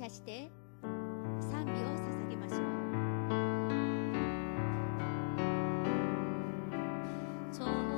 謝して賛美を捧げましょう。참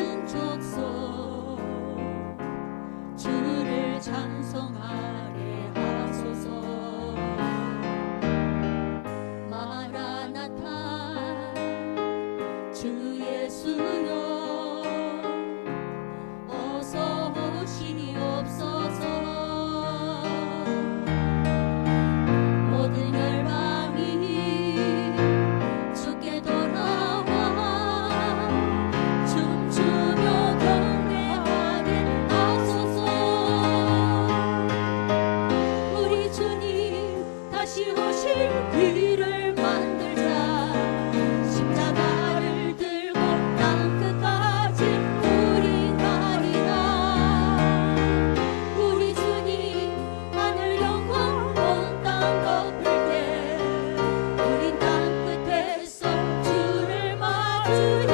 모든 족속 주를 찬송하게 하소서. 마라나타 주 예수여 어서 오시옵소서. 모든 열방이 주께 돌아와 춤추며 경배하게 하소서. 우리 주님 다시 오실 길을 만들자. 십자가를 들고 땅끝까지 우린 가리라. 우리 주님 하늘 영광 온 땅 덮을 때 우린 땅끝에서 주를 맞으리.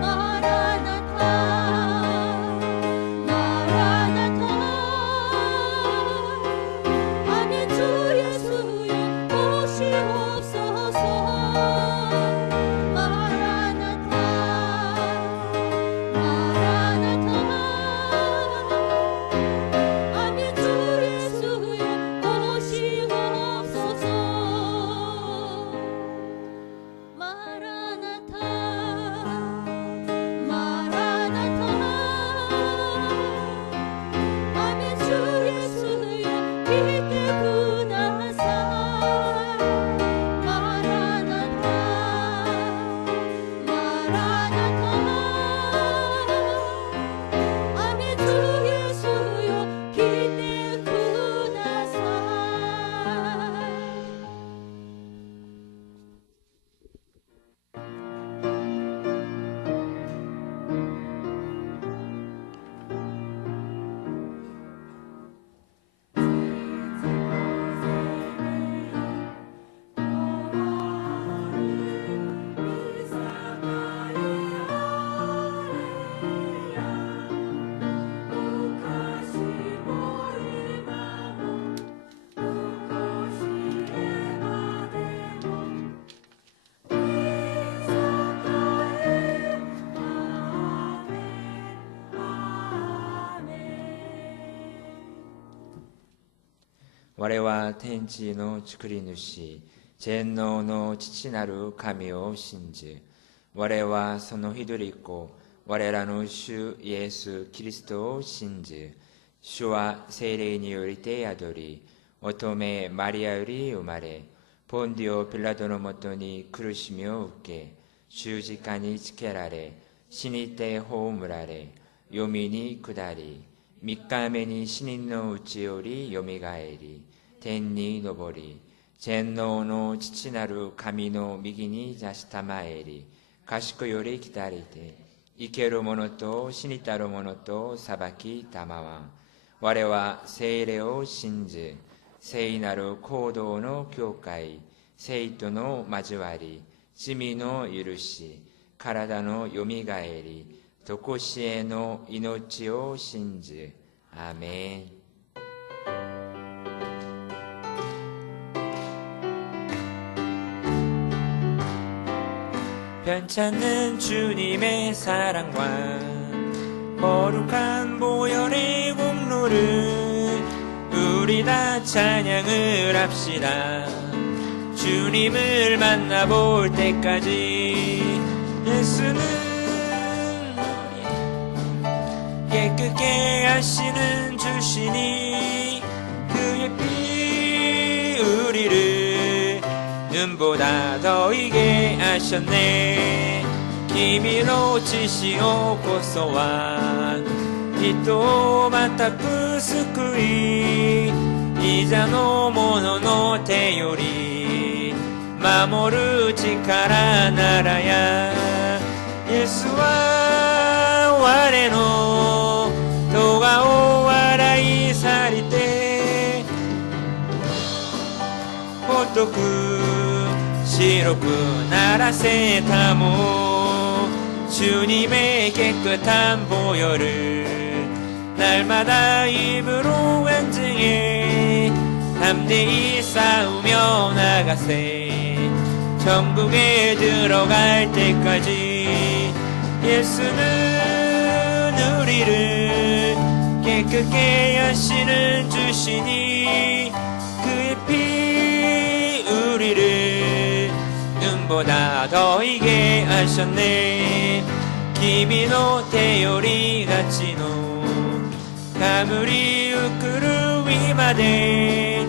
마라나타 마라나타 아멘 주 예수여 오시옵소서. 마라나타 마라나타 아멘 주 예수여 오시옵소서. 마라나타 마라나타 아멘 주 예수여 깊게 분하사. 마라나타 마라나타 아멘 주 예수여 깊게 분하사.我は天地の作り主、全能の父なる神を信じ、我はその一人子、我らの主イエス・キリストを信じ、主は聖霊によりて宿り、乙女マリアより生まれ、ポンディオ・ピラトのもとに苦しみを受け、十字架につけられ、死にて葬られ、黄泉に下り、三日目に死人のうちよりよみがえり、天に昇り、全能の父なる神の右に座したまえり、賢より来たりて、生ける者と死にたる者と裁きたまわん。我は聖霊を信じ、聖なる行動の教会、聖との交わり、罪の許し、体のよみがえり、とこしえの命を信じ。アーメン。편찮는 주님의 사랑과 거룩한 보혈의 공로를 우리 다 찬양을 합시다. 주님을 만나볼 때까지 예수는 깨끗게 하시는 주시니 그의 피 우리를 눈보다 더 이게 하셨네.君の血潮こそは人を全く救い、いざの者の手より守る力ならや。イエスは我の咎を笑い去りて、仏白くならせたも주님의 깨끗한 보혈을 날마다 입으로 간증해 담대히 싸우며 나가세. 천국에 들어갈 때까지 예수는 우리를 깨끗게 하시는 주시니 그의 피 우리를 눈보다 더이게 하셨네. 기미노 테요리 같이노 가무리 우크루 위마데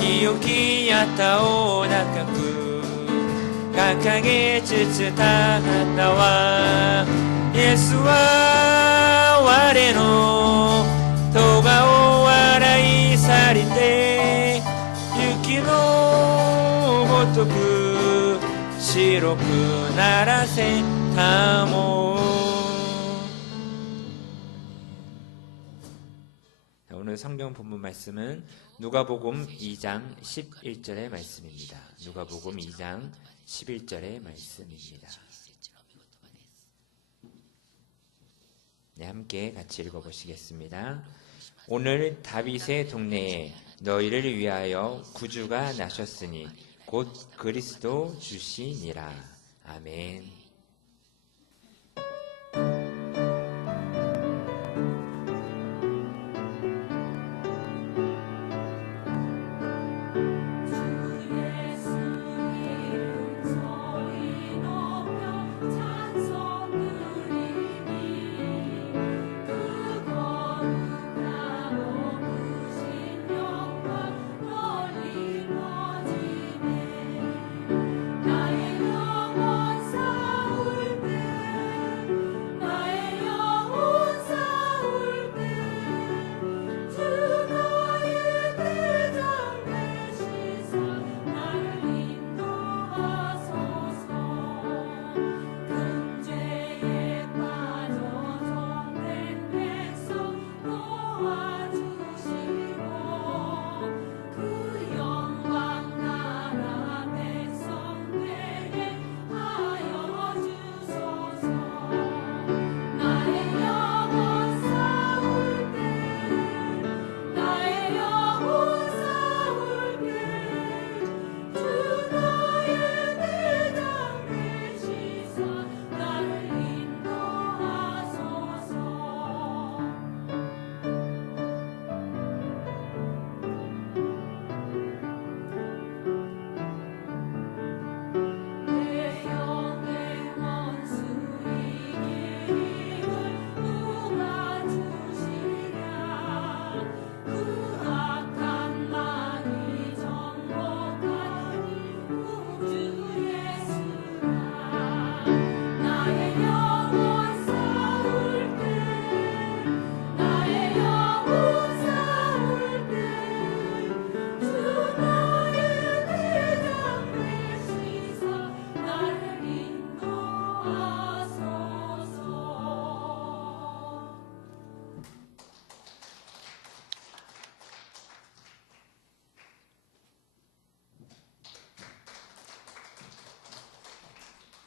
기요키 야타오 나카쿠 각하게 츠츠타하타와 예수와 와레노 도가오 와라이 사린데 유키노 고토쿠 시로쿠 나라세 타모. 오늘 성경 본문 말씀은 누가복음 2장 11절의 말씀입니다. 누가복음 2장 11절의 말씀입니다. 네, 함께 같이 읽어보시겠습니다. 오늘 다윗의 동네에 너희를 위하여 구주가 나셨으니 곧 그리스도 주시니라. 아멘.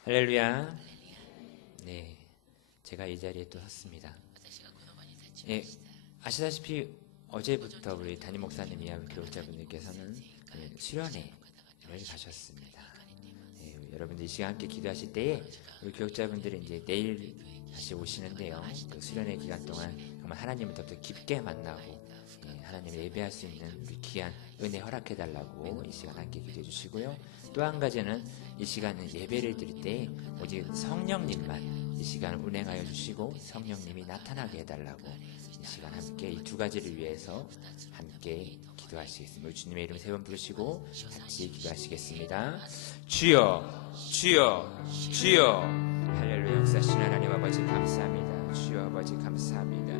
할렐루야. 네, 제가 이 자리에 또 섰습니다. 예, 아시다시피 어제부터 우리 담임 목사님 이하 교육자분들께서는 수련회를 가셨습니다. 예, 여러분들 이 시간 함께 기도하실 때에 우리 교육자분들이 이제 내일 다시 오시는데요. 그 수련회 기간 동안 정말 하나님을 더 깊게 만나고 하나님을 예배할 수 있는 우리 귀한 은혜 허락해달라고 이 시간 함께 기도해 주시고요. 또 한 가지는 이 시간은 예배를 드릴 때 오직 성령님만 이 시간을 운행하여 주시고 성령님이 나타나게 해달라고 이 시간 함께 이 두 가지를 위해서 함께 기도하시겠습니다. 우리 주님의 이름 세 번 부르시고 같이 기도하시겠습니다. 주여 주여 주여. 할렐루야. 역사하신 하나님 아버지 감사합니다. 주여 아버지 감사합니다.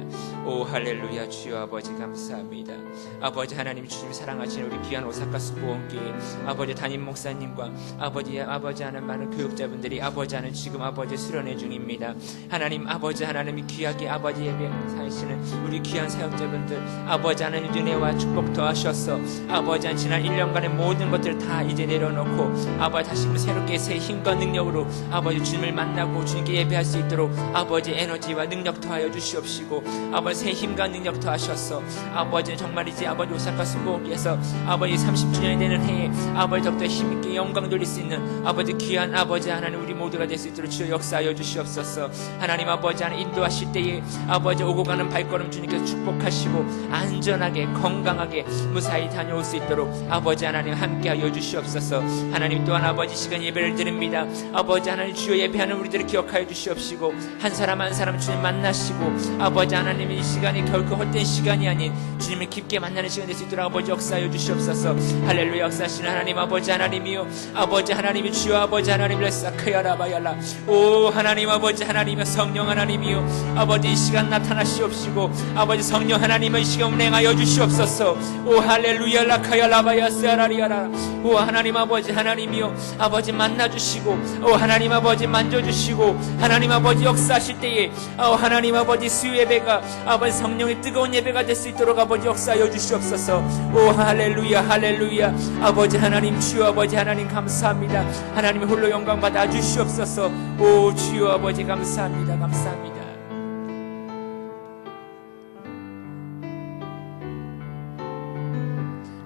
오 할렐루야. 주여 아버지 감사합니다. 아버지 하나님 주님 사랑하시는 우리 귀한 오사카 스포원교회 아버지 담임 목사님과 아버지 하는 많은 교육자분들이 아버지 하는 지금 아버지 수련회 중입니다. 하나님 아버지 하나님이 귀하게 아버지 예배 사시는 우리 귀한 사역자분들 아버지 하나님 은혜와 축복 더하셔서 아버지 한 지난 1년간의 모든 것들을 다 이제 내려놓고 아버지 다시금 새롭게 새 힘과 능력으로 아버지 주님을 만나고 주님께 예배할 수 있도록 아버지 에너지와 예배가 능력 더하여 주시옵시고 아버지 새 힘과 능력 더하셔서 아버지 정말이지 아버지 오사카 순복에서 아버지 30주년이 되는 해에 아버지 더욱더 힘있게 영광 돌릴 수 있는 아버지 귀한 아버지 하나님 우리 모두가 될 수 있도록 주여 역사하여 주시옵소서. 하나님 아버지 하나님 인도하실 때에 아버지 오고 가는 발걸음 주님께서 축복하시고 안전하게 건강하게 무사히 다녀올 수 있도록 아버지 하나님 함께하여 주시옵소서. 하나님 또한 아버지 시간 예배를 드립니다. 아버지 하나님 주여 예배하는 우리들을 기억하여 주시옵시고 한 사람 한 사람 주님 만나시고 아버지 하나님 이 시간이 결코 헛된 시간이 아닌 주님을 깊게 만나는 시간 될 수 있도록 아버지 역사하여 주시옵소서. 할렐루야. 역사하시는 하나님 아버지 하나님이요 아버지 하나님이 주여 아버지 하나님을 사크야라바야라 오 하나님 아버지 하나님의 성령 하나님이요 아버지 이 시간 나타나시옵시고 아버지 성령 하나님의 이 시간 운행하여 주시옵소서. 오 할렐루야 라카야라바야 세라리야라 오 하나님 아버지 하나님이요 아버지 만나주시고 오 하나님 아버지 만져주시고 하나님 아버지 역사하실 때에 하나님 아버지 수요 예배가 아버지 성령의 뜨거운 예배가 될 수 있도록 아버지 역사하여 주시옵소서. 오 할렐루야 할렐루야 아버지 하나님 주여 아버지 하나님 감사합니다. 하나님 홀로 영광 받아 주시옵소서. 오 주여 아버지 감사합니다. 감사합니다.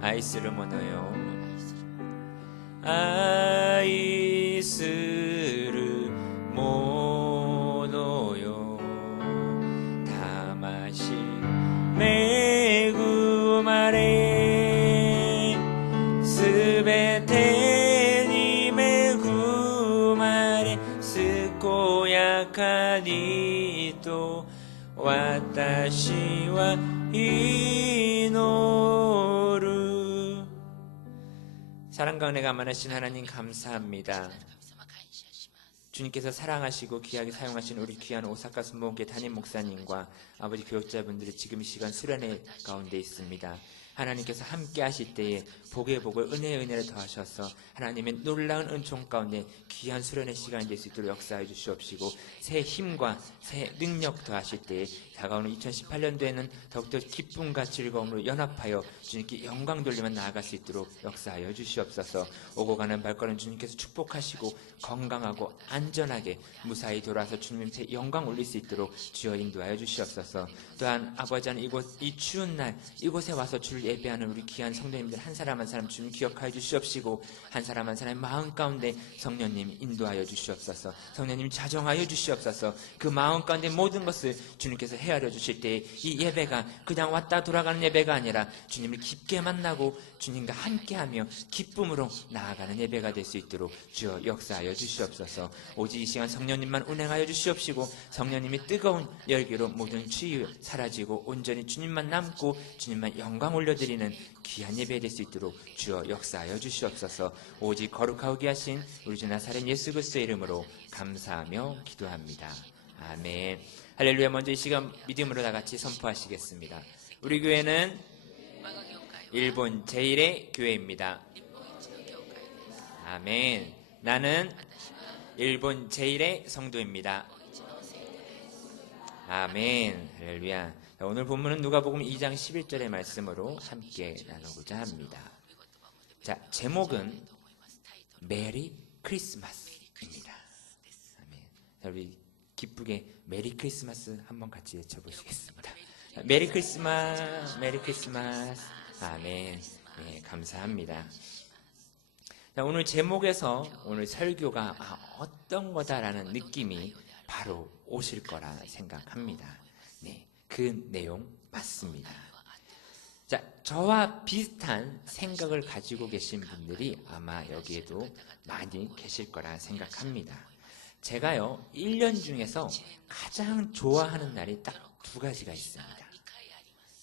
아이스를 모너요 아이스를 모노요 다마시 메구마레 스베테 니 메구마레 스코야카니토 와타시와 이노루. 사랑과 은혜가 많으신 하나님 감사합니다. 주님께서 사랑하시고 귀하게 사용하신 우리 귀한 오사카 순복음교회 담임 목사님과 아버지 교역자분들이 지금 이 시간 수련회 가운데 있습니다. 하나님께서 함께 하실 때에 복의 복을 은혜의 은혜를 더하셔서 하나님의 놀라운 은총 가운데 귀한 수련의 시간이 될 수 있도록 역사해 주시옵시고 새 힘과 새 능력 더하실 때에 다가오는 2018년도에는 더욱더 기쁨과 즐거움으로 연합하여 주님께 영광 돌리며 나아갈 수 있도록 역사하여 주시옵소서. 오고 가는 발걸음 주님께서 축복하시고 건강하고 안전하게 무사히 돌아와서 주님께 영광 올릴 수 있도록 주여 인도하여 주시옵소서. 또한 아버지 하나님 이 추운 날 이곳에 와서 주를 예배하는 우리 귀한 성도님들 한 사람 한 사람 주님 기억하여 주시옵시고 한 사람 한 사람의 마음 가운데 성령님 인도하여 주시옵소서. 성령님 자정하여 주시옵소서. 그 마음 가운데 모든 것을 주님께서 헤아려 주실 때 이 예배가 그냥 왔다 돌아가는 예배가 아니라 주님을 깊게 만나고 주님과 함께하며 기쁨으로 나아가는 예배가 될 수 있도록 주여 역사하여 주시옵소서. 오직 이 시간 성령님만 운행하여 주시옵시고 성령님이 뜨거운 열기로 모든 치유 사라지고 온전히 주님만 남고 주님만 영광 올려드리는 귀한 예배 될 수 있도록 주여 역사하여 주시옵소서. 오직 거룩하게 하신 우리 주 나사렛 예수 그리스도의 이름으로 감사하며 기도합니다. 아멘. 할렐루야. 먼저 이 시간 믿음으로 다 같이 선포하시겠습니다. 우리 교회는 일본 제1의 교회입니다. 아멘. 나는 일본 제1의 성도입니다. 아멘. 할렐루야. 오늘 본문은 누가복음 2장 11절의 말씀으로 함께 나누고자 합니다. 자, 제목은 메리 크리스마스입니다. 아멘. 자, 우리 기쁘게 메리 크리스마스 한번 같이 외쳐보시겠습니다. 메리 크리스마스, 메리 크리스마스. 아멘. 네, 감사합니다. 자, 오늘 제목에서 오늘 설교가 어떤 거다라는 느낌이 바로 오실 거라 생각합니다. 네, 그 내용 맞습니다. 자, 저와 비슷한 생각을 가지고 계신 분들이 아마 여기에도 많이 계실 거라 생각합니다. 제가요 1년 중에서 가장 좋아하는 날이 딱 두 가지가 있습니다.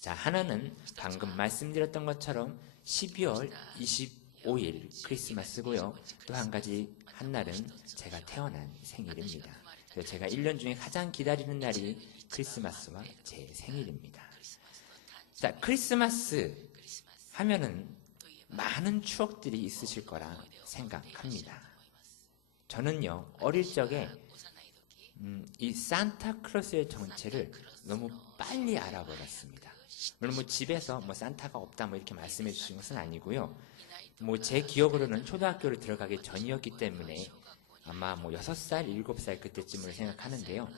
자, 하나는 방금 말씀드렸던 것처럼 12월 25일 크리스마스고요. 또 한 가지 한 날은 제가 태어난 생일입니다. 그래서 제가 1년 중에 가장 기다리는 날이 크리스마스와 제 생일입니다. 자, 크리스마스 하면은 많은 추억들이 있으실 거라 생각합니다. 저는요 어릴 적에 이 산타클로스의 정체를 너무 빨리 알아버렸습니다. 물론 뭐 집에서 뭐 산타가 없다 뭐 이렇게 말씀해 주신 것은 아니고요. 뭐 제 기억으로는 초등학교를 들어가기 전이었기 때문에 아마 뭐 6살, 7살 그때쯤으로 생각하는데요.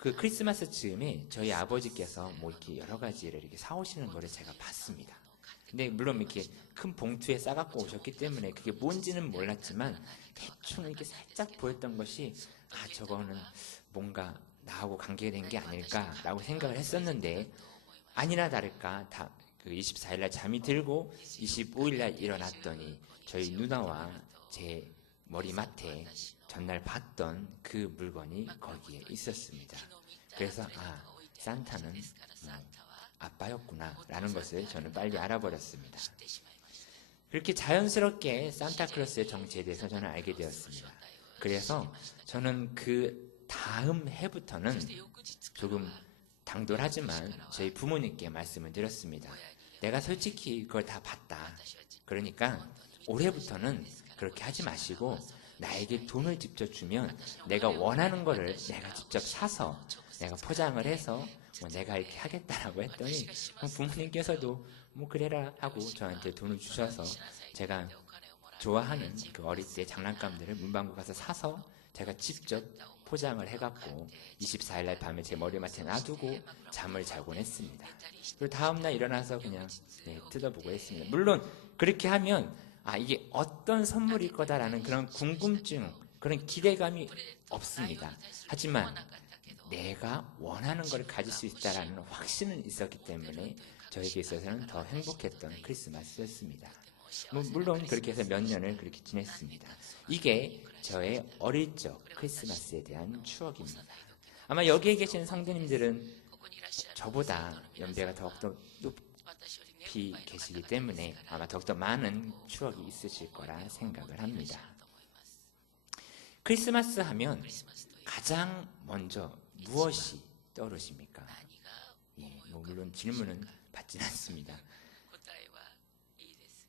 그 크리스마스 즈음에 저희 아버지께서 뭐 이렇게 여러 가지를 이렇게 사오시는 거를 제가 봤습니다. 근데 물론 이렇게 큰 봉투에 싸갖고 오셨기 때문에 그게 뭔지는 몰랐지만 대충 이렇게 살짝 보였던 것이 저거는 뭔가 나하고 관계된 게 아닐까라고 생각을 했었는데 아니나 다를까 그 24일날 잠이 들고 25일날 일어났더니 저희 누나와 제 머리맡에 전날 봤던 그 물건이 거기에 있었습니다. 그래서 산타는 아빠였구나 라는 것을 저는 빨리 알아버렸습니다. 그렇게 자연스럽게 산타클로스의 정체에 대해서 저는 알게 되었습니다. 그래서 저는 그 다음 해부터는 조금 당돌하지만 저희 부모님께 말씀을 드렸습니다. 내가 솔직히 그걸 다 봤다. 그러니까 올해부터는 그렇게 하지 마시고 나에게 돈을 직접 주면 내가 원하는 거를 내가 직접 사서 내가 포장을 해서 내가 이렇게 하겠다라고 했더니 부모님께서도 뭐 그래라 하고 저한테 돈을 주셔서 제가 좋아하는 그 어릴 때 장난감들을 문방구 가서 사서 제가 직접 포장을 해갖고 24일날 밤에 제 머리맡에 놔두고 잠을 자곤 했습니다. 그리고 다음날 일어나서 그냥 뜯어보고 했습니다. 물론 그렇게 하면 이게 어떤 선물일 거다라는 그런 궁금증, 그런 기대감이 없습니다. 하지만 내가 원하는 걸 가질 수 있다라는 확신은 있었기 때문에 저에게 있어서는 더 행복했던 크리스마스였습니다. 물론 그렇게 해서 몇 년을 그렇게 지냈습니다. 이게 저의 어릴 적 크리스마스에 대한 추억입니다. 아마 여기에 계신 성도님들은 저보다 연배가 더욱더 높이 계시기 때문에 아마 더욱더 많은 추억이 있으실 거라 생각을 합니다. 크리스마스 하면 가장 먼저 무엇이 떠오르십니까? 물론 질문은 받진 않습니다.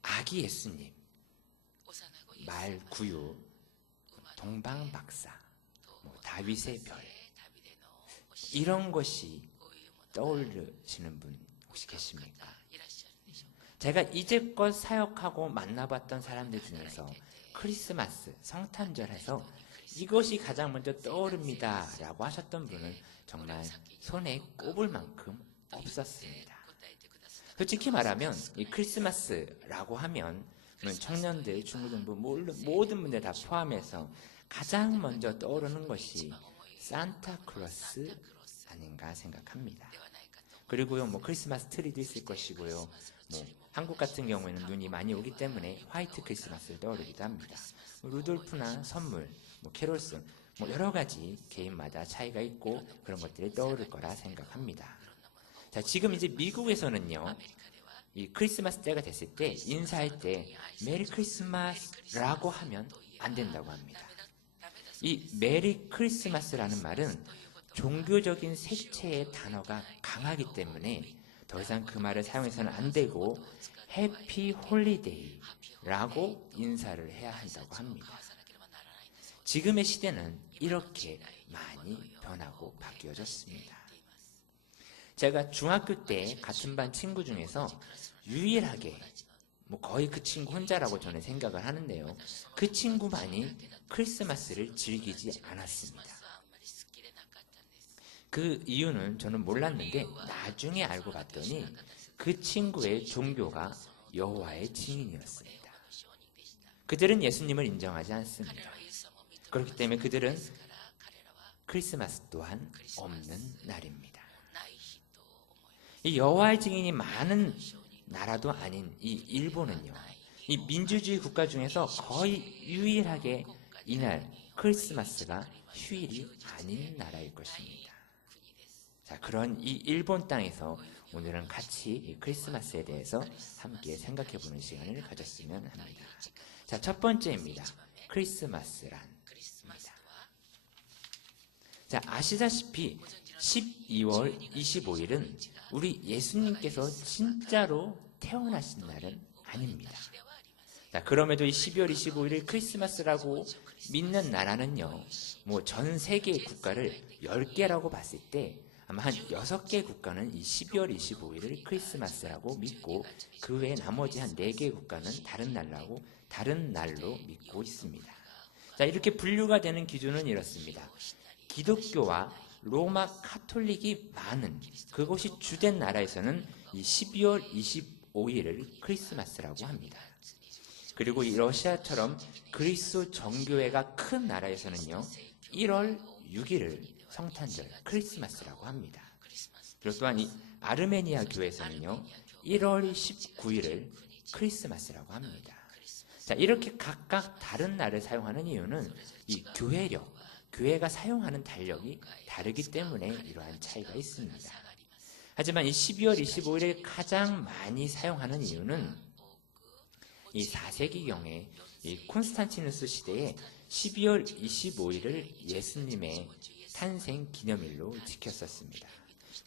아기 예수님, 말구유, 동방박사, 다윗의 별, 이런 것이 떠오르시는 분 혹시 계십니까? 제가 이제껏 사역하고 만나봤던 사람들 중에서 크리스마스, 성탄절에서 이것이 가장 먼저 떠오릅니다 라고 하셨던 분은 정말 손에 꼽을 만큼 없었습니다. 솔직히 말하면 이 크리스마스라고 하면 청년들, 중고등부 모든 분들 다 포함해서 가장 먼저 떠오르는 것이 산타클로스 아닌가 생각합니다. 그리고요, 크리스마스 트리도 있을 것이고요, 한국 같은 경우에는 눈이 많이 오기 때문에 화이트 크리스마스를 떠오르기도 합니다. 루돌프나 선물, 캐롤송, 여러 가지 개인마다 차이가 있고 그런 것들이 떠오를 거라 생각합니다. 자, 지금 이제 미국에서는요, 이 크리스마스 때가 됐을 때 인사할 때 메리 크리스마스라고 하면 안 된다고 합니다. 이 메리 크리스마스라는 말은 종교적인 색채의 단어가 강하기 때문에 더 이상 그 말을 사용해서는 안 되고 해피 홀리데이라고 인사를 해야 한다고 합니다. 지금의 시대는 이렇게 많이 변하고 바뀌어졌습니다. 제가 중학교 때 같은 반 친구 중에서 유일하게 거의 그 친구 혼자라고 저는 생각을 하는데요, 그 친구만이 크리스마스를 즐기지 않았습니다. 그 이유는 저는 몰랐는데 나중에 알고 봤더니 그 친구의 종교가 여호와의 증인이었습니다. 그들은 예수님을 인정하지 않습니다. 그렇기 때문에 그들은 크리스마스 또한 없는 날입니다. 이 여호와의 증인이 많은 나라도 아닌 이 일본은요, 이 민주주의 국가 중에서 거의 유일하게 이날 크리스마스가 휴일이 아닌 나라일 것입니다. 자, 그런 이 일본 땅에서 오늘은 같이 이 크리스마스에 대해서 함께 생각해보는 시간을 가졌으면 합니다. 자, 첫 번째입니다. 크리스마스란. 자, 아시다시피 12월 25일은 우리 예수님께서 진짜로 태어나신 날은 아닙니다. 자, 그럼에도 이 12월 25일을 크리스마스라고 믿는 나라는요, 전 세계 국가를 10개라고 봤을 때 아마 한 6개 국가는 이 12월 25일을 크리스마스라고 믿고 그 외에 나머지 한 4개 국가는 다른 날로 믿고 있습니다. 자, 이렇게 분류가 되는 기준은 이렇습니다. 기독교와 로마 카톨릭이 많은 그곳이 주된 나라에서는 이 12월 25일을 크리스마스라고 합니다. 그리고 이 러시아처럼 그리스 정교회가 큰 나라에서는요 1월 6일을 성탄절 크리스마스라고 합니다. 그리고 또한 이 아르메니아 교회에서는요 1월 19일을 크리스마스라고 합니다. 자, 이렇게 각각 다른 날을 사용하는 이유는 이 교회력, 교회가 사용하는 달력이 다르기 때문에 이러한 차이가 있습니다. 하지만 이 12월 25일을 가장 많이 사용하는 이유는 이 4세기경에 이 콘스탄티누스 시대에 12월 25일을 예수님의 탄생 기념일로 지켰었습니다.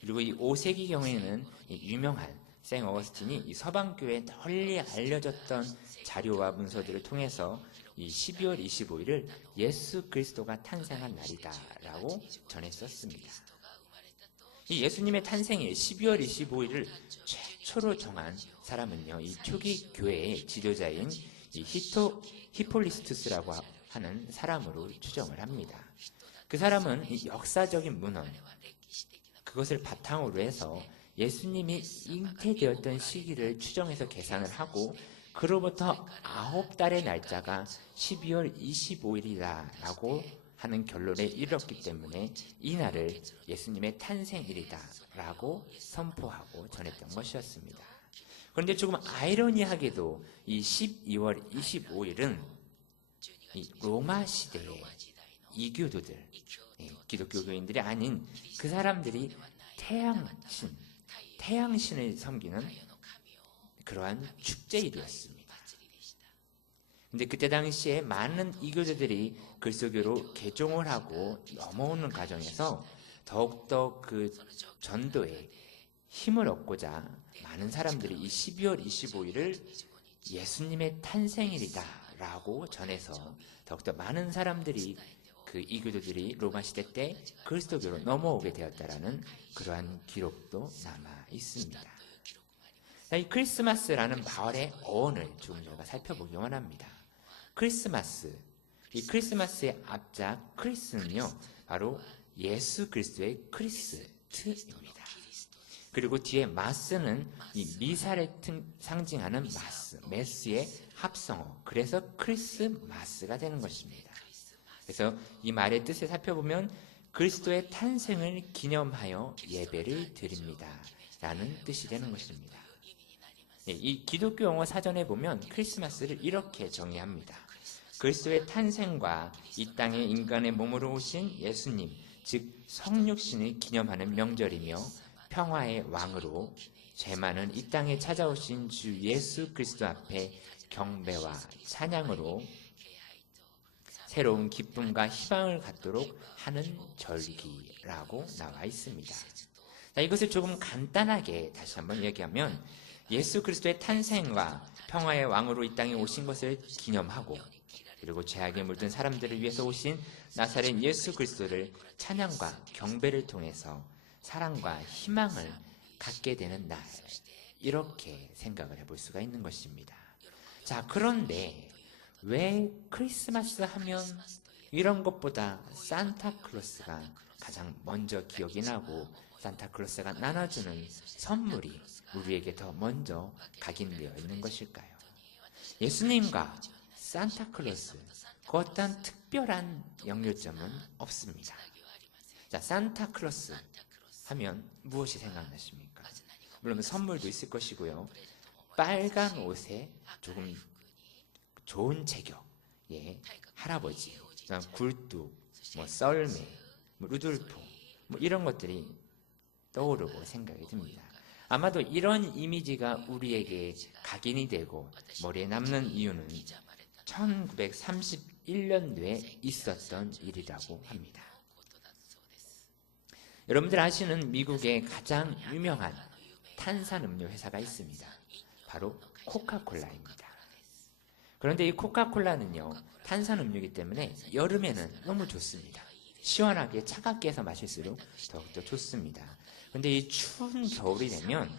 그리고 이 5세기경에는 유명한 생 어거스틴이 이 서방교회에 널리 알려졌던 자료와 문서들을 통해서 이 12월 25일을 예수 그리스도가 탄생한 날이다라고 전했었습니다. 이 예수님의 탄생일 12월 25일을 최초로 정한 사람은요, 이 초기 교회의 지도자인 이 히폴리스투스라고 하는 사람으로 추정을 합니다. 그 사람은 이 역사적인 문헌, 그것을 바탕으로 해서 예수님이 잉태되었던 시기를 추정해서 계산을 하고 그로부터 9달의 날짜가 12월 25일이다라고 하는 결론에 이르렀기 때문에 이 날을 예수님의 탄생일이다라고 선포하고 전했던 것이었습니다. 그런데 조금 아이러니하게도 이 12월 25일은 이 로마 시대의 이교도들, 기독교 교인들이 아닌 그 사람들이 태양신을 섬기는 그러한 축제일이었습니다. 근데 그때 당시에 많은 이교도들이 그리스도교로 개종을 하고 넘어오는 과정에서 더욱더 그 전도에 힘을 얻고자 많은 사람들이 이 12월 25일을 예수님의 탄생일이다라고 전해서 더욱더 많은 사람들이 그 이교도들이 로마 시대 때 그리스도교로 넘어오게 되었다라는 그러한 기록도 남아 있습니다. 이 크리스마스라는 말의 어원을 조금 저희가 살펴보기 원합니다. 크리스마스, 이 크리스마스의 앞자 크리스는요 바로 예수 그리스도의 크리스트입니다. 그리고 뒤에 마스는 이 미사를 상징하는 메스의 합성어, 그래서 크리스마스가 되는 것입니다. 그래서 이 말의 뜻을 살펴보면 그리스도의 탄생을 기념하여 예배를 드립니다 라는 뜻이 되는 것입니다. 이 기독교 용어 사전에 보면 크리스마스를 이렇게 정의합니다. 그리스도의 탄생과 이 땅에 인간의 몸으로 오신 예수님, 즉 성육신을 기념하는 명절이며 평화의 왕으로 죄 많은 이 땅에 찾아오신 주 예수 그리스도 앞에 경배와 찬양으로 새로운 기쁨과 희망을 갖도록 하는 절기라고 나와 있습니다. 자, 이것을 조금 간단하게 다시 한번 얘기하면 예수 그리스도의 탄생과 평화의 왕으로 이 땅에 오신 것을 기념하고 그리고 죄악에 물든 사람들을 위해서 오신 나사렛 예수 그리스도를 찬양과 경배를 통해서 사랑과 희망을 갖게 되는 날, 이렇게 생각을 해볼 수가 있는 것입니다. 자, 그런데 왜 크리스마스 하면 이런 것보다 산타클로스가 가장 먼저 기억이 나고 산타클로스가 나눠주는 선물이 우리에게 더 먼저 각인되어 있는 것일까요? 예수님과 산타클로스, 그 어떤 특별한 연결점은 없습니다. 자, 산타클로스 하면 무엇이 생각나십니까? 물론 선물도 있을 것이고요. 빨간 옷에 조금 좋은 체격, 할아버지, 굴뚝, 썰매, 루돌프, 이런 것들이 떠오르고 생각이 듭니다. 아마도 이런 이미지가 우리에게 각인이 되고 머리에 남는 이유는 1931년도에 있었던 일이라고 합니다. 여러분들 아시는 미국의 가장 유명한 탄산음료 회사가 있습니다. 바로 코카콜라입니다. 그런데 이 코카콜라는요, 탄산음료이기 때문에 여름에는 너무 좋습니다. 시원하게 차갑게 해서 마실수록 더욱더 좋습니다. 그런데 이 추운 겨울이 되면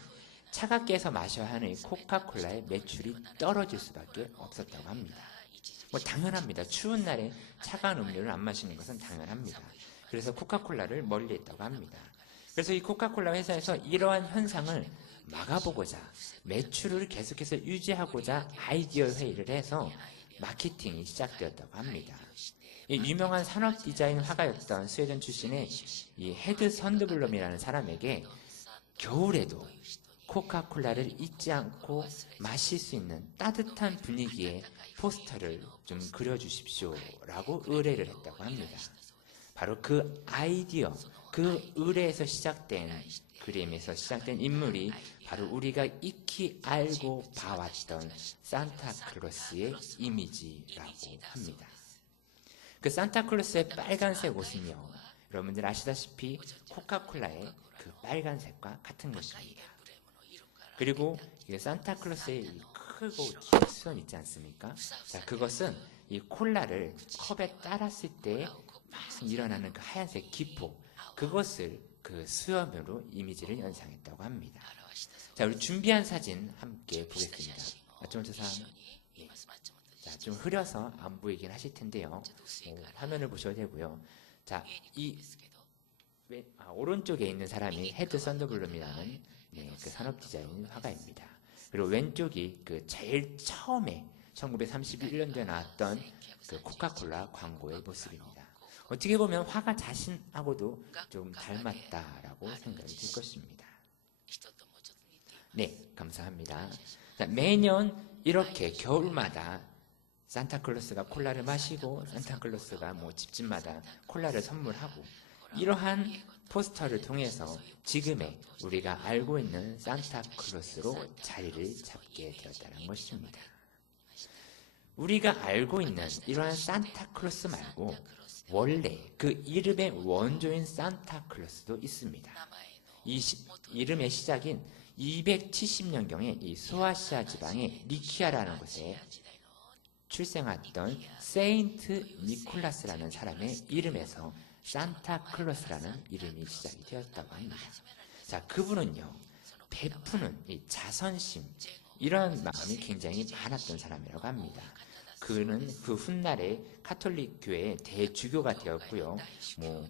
차갑게 해서 마셔야 하는 이 코카콜라의 매출이 떨어질 수밖에 없었다고 합니다. 당연합니다. 추운 날에 차가운 음료를 안 마시는 것은 당연합니다. 그래서 코카콜라를 멀리했다고 합니다. 그래서 이 코카콜라 회사에서 이러한 현상을 막아보고자 매출을 계속해서 유지하고자 아이디어 회의를 해서 마케팅이 시작되었다고 합니다. 이 유명한 산업 디자인 화가였던 스웨덴 출신의 이 헤드 선드블럼이라는 사람에게 겨울에도 코카콜라를 잊지 않고 마실 수 있는 따뜻한 분위기의 포스터를 좀 그려주십시오 라고 의뢰를 했다고 합니다. 바로 그 아이디어, 그 의뢰에서 시작된 그림에서 시작된 인물이 바로 우리가 익히 알고 봐왔던 산타클로스의 이미지라고 합니다. 그 산타클로스의 빨간색 옷은요, 여러분들 아시다시피 코카콜라의 그 빨간색과 같은 것입니다. 그리고 이 산타클로스의 크고 긴 수염 있지 않습니까? 자, 그것은 이 콜라를 컵에 따랐을 때 막 일어나는 그 하얀색 기포, 그것을 그 수염으로 이미지를 연상했다고 합니다. 자, 우리 준비한 사진 함께 보겠습니다. 맞춤조상. 예. 자, 좀 흐려서 안 보이긴 하실 텐데요. 화면을 보셔도 되고요. 자, 오른쪽에 있는 사람이 헤드 선더블룸이라는 그 산업 디자인 화가입니다. 그리고 왼쪽이 그 제일 처음에 1931년도에 나왔던 그 코카콜라 광고의 모습입니다. 어떻게 보면 화가 자신하고도 좀 닮았다라고 생각이 들 것입니다. 네, 감사합니다. 자, 매년 이렇게 겨울마다 산타클로스가 콜라를 마시고 산타클로스가 뭐 집집마다 콜라를 선물하고 이러한 포스터를 통해서 지금의 우리가 알고 있는 산타클로스로 자리를 잡게 되었다는 것입니다. 우리가 알고 있는 이러한 산타클로스 말고 원래 그 이름의 원조인 산타클로스도 있습니다. 이 이름의 시작인 270년경에 이 소아시아 지방의 니키아라는 곳에 출생했던 세인트 니콜라스라는 사람의 이름에서 산타클로스라는 이름이 시작이 되었다고 합니다. 자, 그분은요, 베푸는 이 자선심, 이런 마음이 굉장히 많았던 사람이라고 합니다. 그는 그 훗날에 카톨릭 교회의 대주교가 되었고요.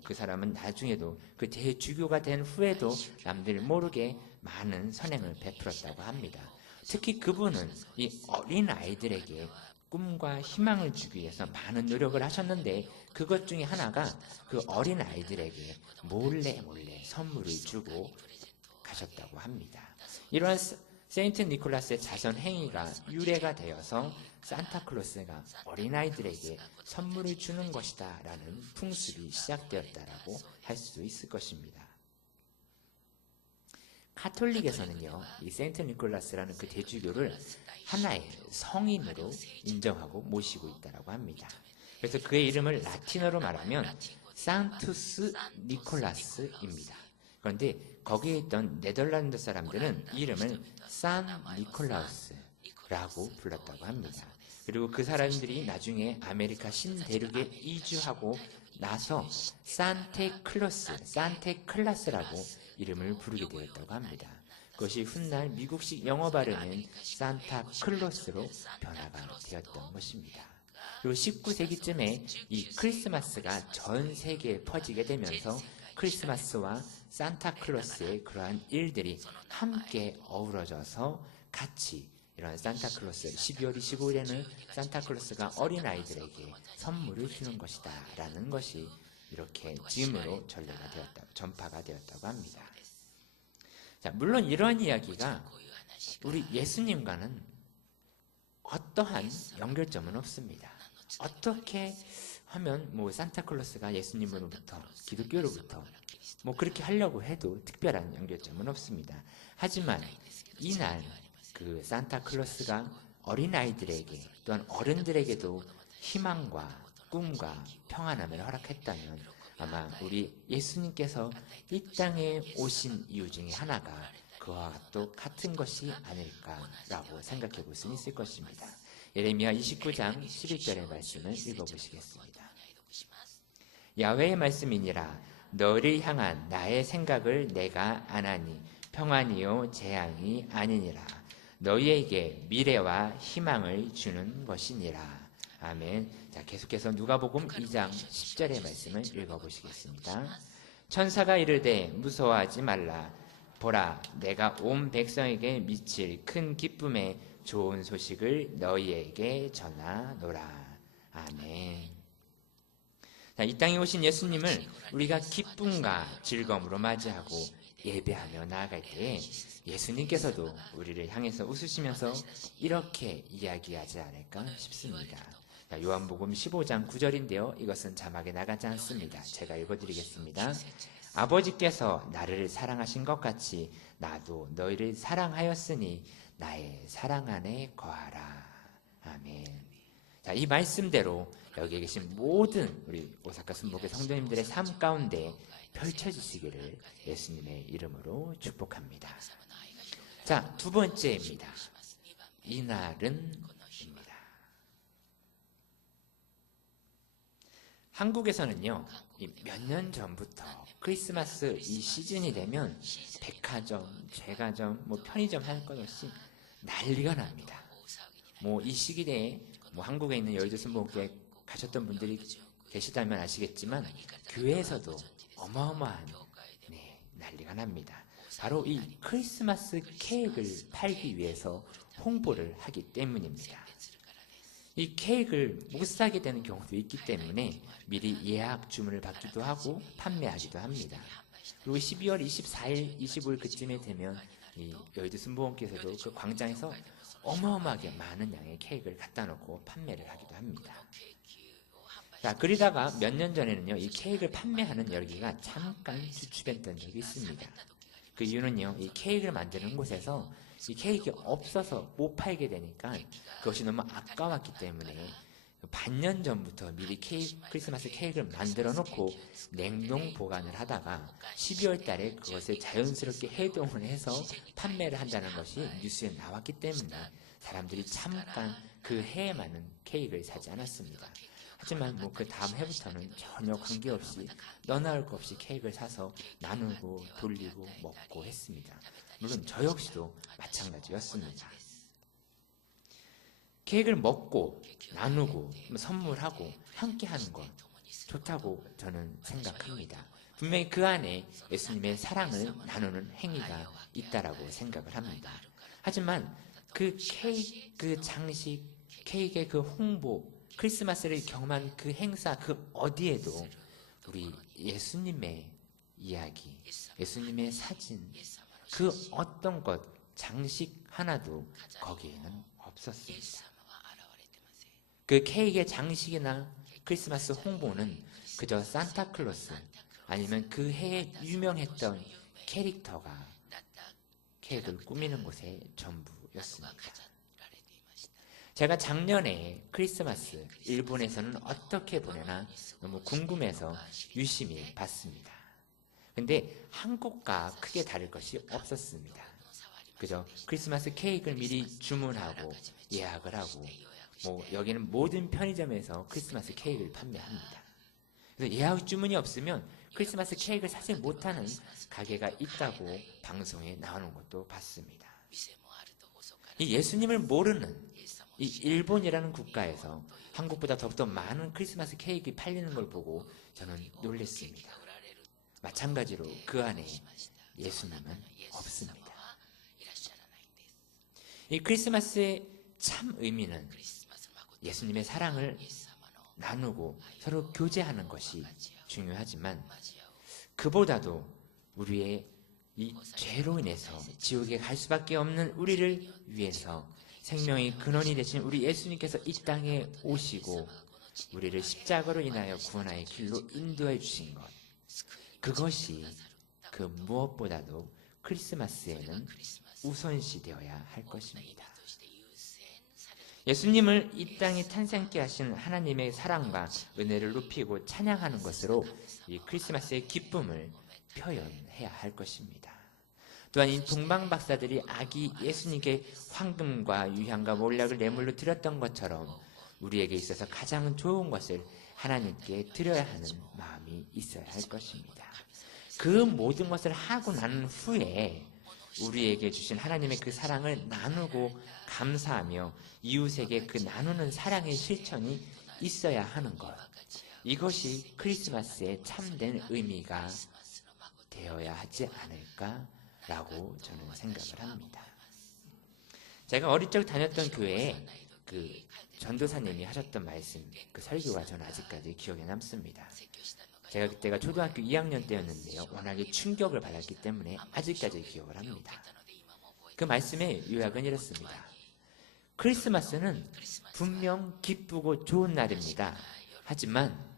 그 사람은 나중에도 그 대주교가 된 후에도 남들 모르게 많은 선행을 베풀었다고 합니다. 특히 그분은 이 어린 아이들에게 꿈과 희망을 주기 위해서 많은 노력을 하셨는데 그것 중에 하나가 그 어린 아이들에게 몰래 선물을 주고 가셨다고 합니다. 이러한 세인트 니콜라스의 자선 행위가 유래가 되어서 산타클로스가 어린아이들에게 선물을 주는 것이다 라는 풍습이 시작되었다라고 할 수도 있을 것입니다. 카톨릭에서는요, 이 세인트 니콜라스라는 그 대주교를 하나의 성인으로 인정하고 모시고 있다고 합니다. 그래서 그의 이름을 라틴어로 말하면 산투스 니콜라스입니다. 그런데 거기에 있던 네덜란드 사람들은 이 이름을 산 니콜라우스라고 불렀다고 합니다. 그리고 그 사람들이 나중에 아메리카 신대륙에 이주하고 나서 산테클라스라고 이름을 부르게 되었다고 합니다. 그것이 훗날 미국식 영어 발음인 산타클로스로 변화가 되었던 것입니다. 그리고 19세기쯤에 이 크리스마스가 전 세계에 퍼지게 되면서 크리스마스와 산타클로스의 그러한 일들이 함께 어우러져서 같이 이런 산타클로스 12월 25일에는 산타클로스가 어린아이들에게 선물을 주는 것이다 라는 것이 이렇게 지금으로 전파가 되었다고 합니다. 자, 물론 이러한 이야기가 우리 예수님과는 어떠한 연결점은 없습니다. 어떻게 하면 산타클로스가 예수님으로부터 기독교로부터 그렇게 하려고 해도 특별한 연결점은 없습니다. 하지만 이날 그 산타클로스가 어린아이들에게 또한 어른들에게도 희망과 꿈과 평안함을 허락했다면 아마 우리 예수님께서 이 땅에 오신 이유 중에 하나가 그와 또 같은 것이 아닐까라고 생각해 볼 수 있을 것입니다. 예레미야 29장 11절의 말씀을 읽어보시겠습니다. 야훼의 말씀이니라 너를 향한 나의 생각을 내가 아나니 평안이요 재앙이 아니니라 너희에게 미래와 희망을 주는 것이니라. 아멘. 자, 계속해서 누가복음 2장 10절의 말씀을 읽어보시겠습니다. 천사가 이르되 무서워하지 말라. 보라, 내가 온 백성에게 미칠 큰 기쁨의 좋은 소식을 너희에게 전하노라. 아멘. 자, 이 땅에 오신 예수님을 우리가 기쁨과 즐거움으로 맞이하고 예배하며 나아갈 때에 예수님께서도 우리를 향해서 웃으시면서 이렇게 이야기하지 않을까 싶습니다. 자, 요한복음 15장 9절인데요. 이것은 자막에 나가지 않습니다. 제가 읽어드리겠습니다. 아버지께서 나를 사랑하신 것 같이 나도 너희를 사랑하였으니 나의 사랑 안에 거하라. 아멘. 자, 이 말씀대로 여기 계신 모든 우리 오사카 순복의 성도님들의 삶 가운데 펼쳐지시기를 예수님의 이름으로 축복합니다. 자, 두 번째입니다. 이날은입니다. 한국에서는요, 몇 년 전부터 크리스마스 이 시즌이 되면 백화점, 제과점, 편의점 할 것 없이 난리가 납니다. 이 시기에 한국에 있는 여의도 순복교회 가셨던 분들이 계시다면 아시겠지만 교회에서도 어마어마한 난리가 납니다. 바로 이 크리스마스 케이크를 팔기 위해서 홍보를 하기 때문입니다. 이 케이크를 못 사게 되는 경우도 있기 때문에 미리 예약 주문을 받기도 하고 판매하기도 합니다. 그리고 12월 24일, 25일 그쯤에 되면 이 여의도 순복음께서도 그 광장에서 어마어마하게 많은 양의 케이크를 갖다 놓고 판매를 하기도 합니다. 자, 그러다가 몇 년 전에는요, 이 케이크를 판매하는 열기가 잠깐 주춤했던 적이 있습니다. 그 이유는요, 이 케이크를 만드는 곳에서 이 케이크가 없어서 못 팔게 되니까 그것이 너무 아까웠기 때문에 반년 전부터 미리 크리스마스 케이크를 만들어 놓고 냉동 보관을 하다가 12월 달에 그것을 자연스럽게 해동을 해서 판매를 한다는 것이 뉴스에 나왔기 때문에 사람들이 잠깐 그 해에만은 케이크를 사지 않았습니다. 하지만 그 다음 해부터는 전혀 관계없이 너나올 것 없이 케이크를 사서 나누고 돌리고 먹고 했습니다. 물론 저 역시도 마찬가지였습니다. 케이크를 먹고 나누고 선물하고 함께 하는 건 좋다고 저는 생각합니다. 분명히 그 안에 예수님의 사랑을 나누는 행위가 있다라고 생각을 합니다. 하지만 그 케이크, 그 장식, 케이크의 그 홍보, 크리스마스를 경험한 그 행사 그 어디에도 우리 예수님의 이야기, 예수님의 사진, 그 어떤 것, 장식 하나도 거기에는 없었습니다. 그 케이크의 장식이나 크리스마스 홍보는 그저 산타클로스 아니면 그 해에 유명했던 캐릭터가 케이크를 꾸미는 곳의 전부였습니다. 제가 작년에 크리스마스 일본에서는 어떻게 보내나 너무 궁금해서 유심히 봤습니다. 근데 한국과 크게 다를 것이 없었습니다. 그저 크리스마스 케이크를 미리 주문하고 예약을 하고 여기는 모든 편의점에서 크리스마스 케이크를 판매합니다. 그래서 예약 주문이 없으면 크리스마스 케이크를 사지 못하는 가게가 있다고 방송에 나오는 것도 봤습니다. 이 예수님을 모르는 이 일본이라는 국가에서 한국보다 더욱더 많은 크리스마스 케이크 팔리는 걸 보고 저는 놀랐습니다. 마찬가지로 그 안에 예수님은 없습니다. 이 크리스마스의 참 의미는 예수님의 사랑을 나누고 서로 교제하는 것이 중요하지만 그보다도 우리의 이 죄로 인해서 지옥에 갈 수밖에 없는 우리를 위해서 생명의 근원이 되신 우리 예수님께서 이 땅에 오시고 우리를 십자가로 인하여 구원의 길로 인도해 주신 것, 그것이 그 무엇보다도 크리스마스에는 우선시 되어야 할 것입니다. 예수님을 이 땅에 탄생케 하신 하나님의 사랑과 은혜를 높이고 찬양하는 것으로 이 크리스마스의 기쁨을 표현해야 할 것입니다. 또한 이 동방박사들이 아기 예수님께 황금과 유향과 몰약을 제물로 드렸던 것처럼 우리에게 있어서 가장 좋은 것을 하나님께 드려야 하는 마음이 있어야 할 것입니다. 그 모든 것을 하고 난 후에 우리에게 주신 하나님의 그 사랑을 나누고 감사하며 이웃에게 그 나누는 사랑의 실천이 있어야 하는 것, 이것이 크리스마스의 참된 의미가 되어야 하지 않을까라고 저는 생각을 합니다. 제가 어릴 적 다녔던 교회에 그 전도사님이 하셨던 말씀, 그 설교가 저는 아직까지 기억에 남습니다. 제가 그때가 초등학교 2학년 때였는데요. 워낙에 충격을 받았기 때문에 아직까지 기억을 합니다. 그 말씀의 요약은 이렇습니다. 크리스마스는 분명 기쁘고 좋은 날입니다. 하지만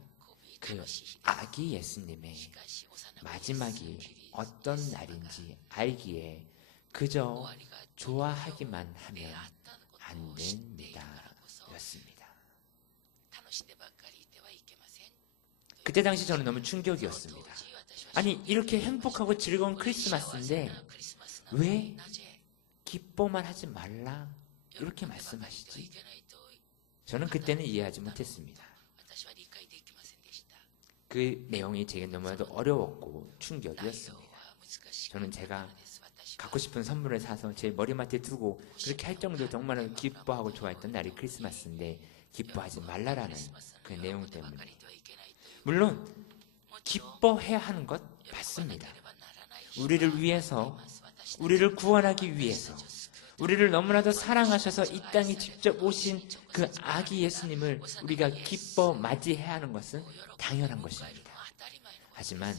그 아기 예수님의 마지막이 어떤 날인지 알기에 그저 좋아하기만 하면 안 됩니다. 였습니다. 그때 당시 저는 너무 충격이었습니다. 아니, 이렇게 행복하고 즐거운 크리스마스인데 왜 기뻐만 하지 말라 이렇게 말씀하시지? 저는 그때는 이해하지 못했습니다. 그 내용이 제게 너무나도 어려웠고 충격이었습니다. 저는 제가 갖고 싶은 선물을 사서 제 머리맡에 두고 그렇게 할 정도로 정말 기뻐하고 좋아했던 날이 크리스마스인데 기뻐하지 말라라는 그 내용 때문에, 물론 기뻐해야 하는 것 맞습니다. 우리를 위해서, 우리를 구원하기 위해서, 우리를 너무나도 사랑하셔서 이 땅에 직접 오신 그 아기 예수님을 우리가 기뻐 맞이해야 하는 것은 당연한 것입니다. 하지만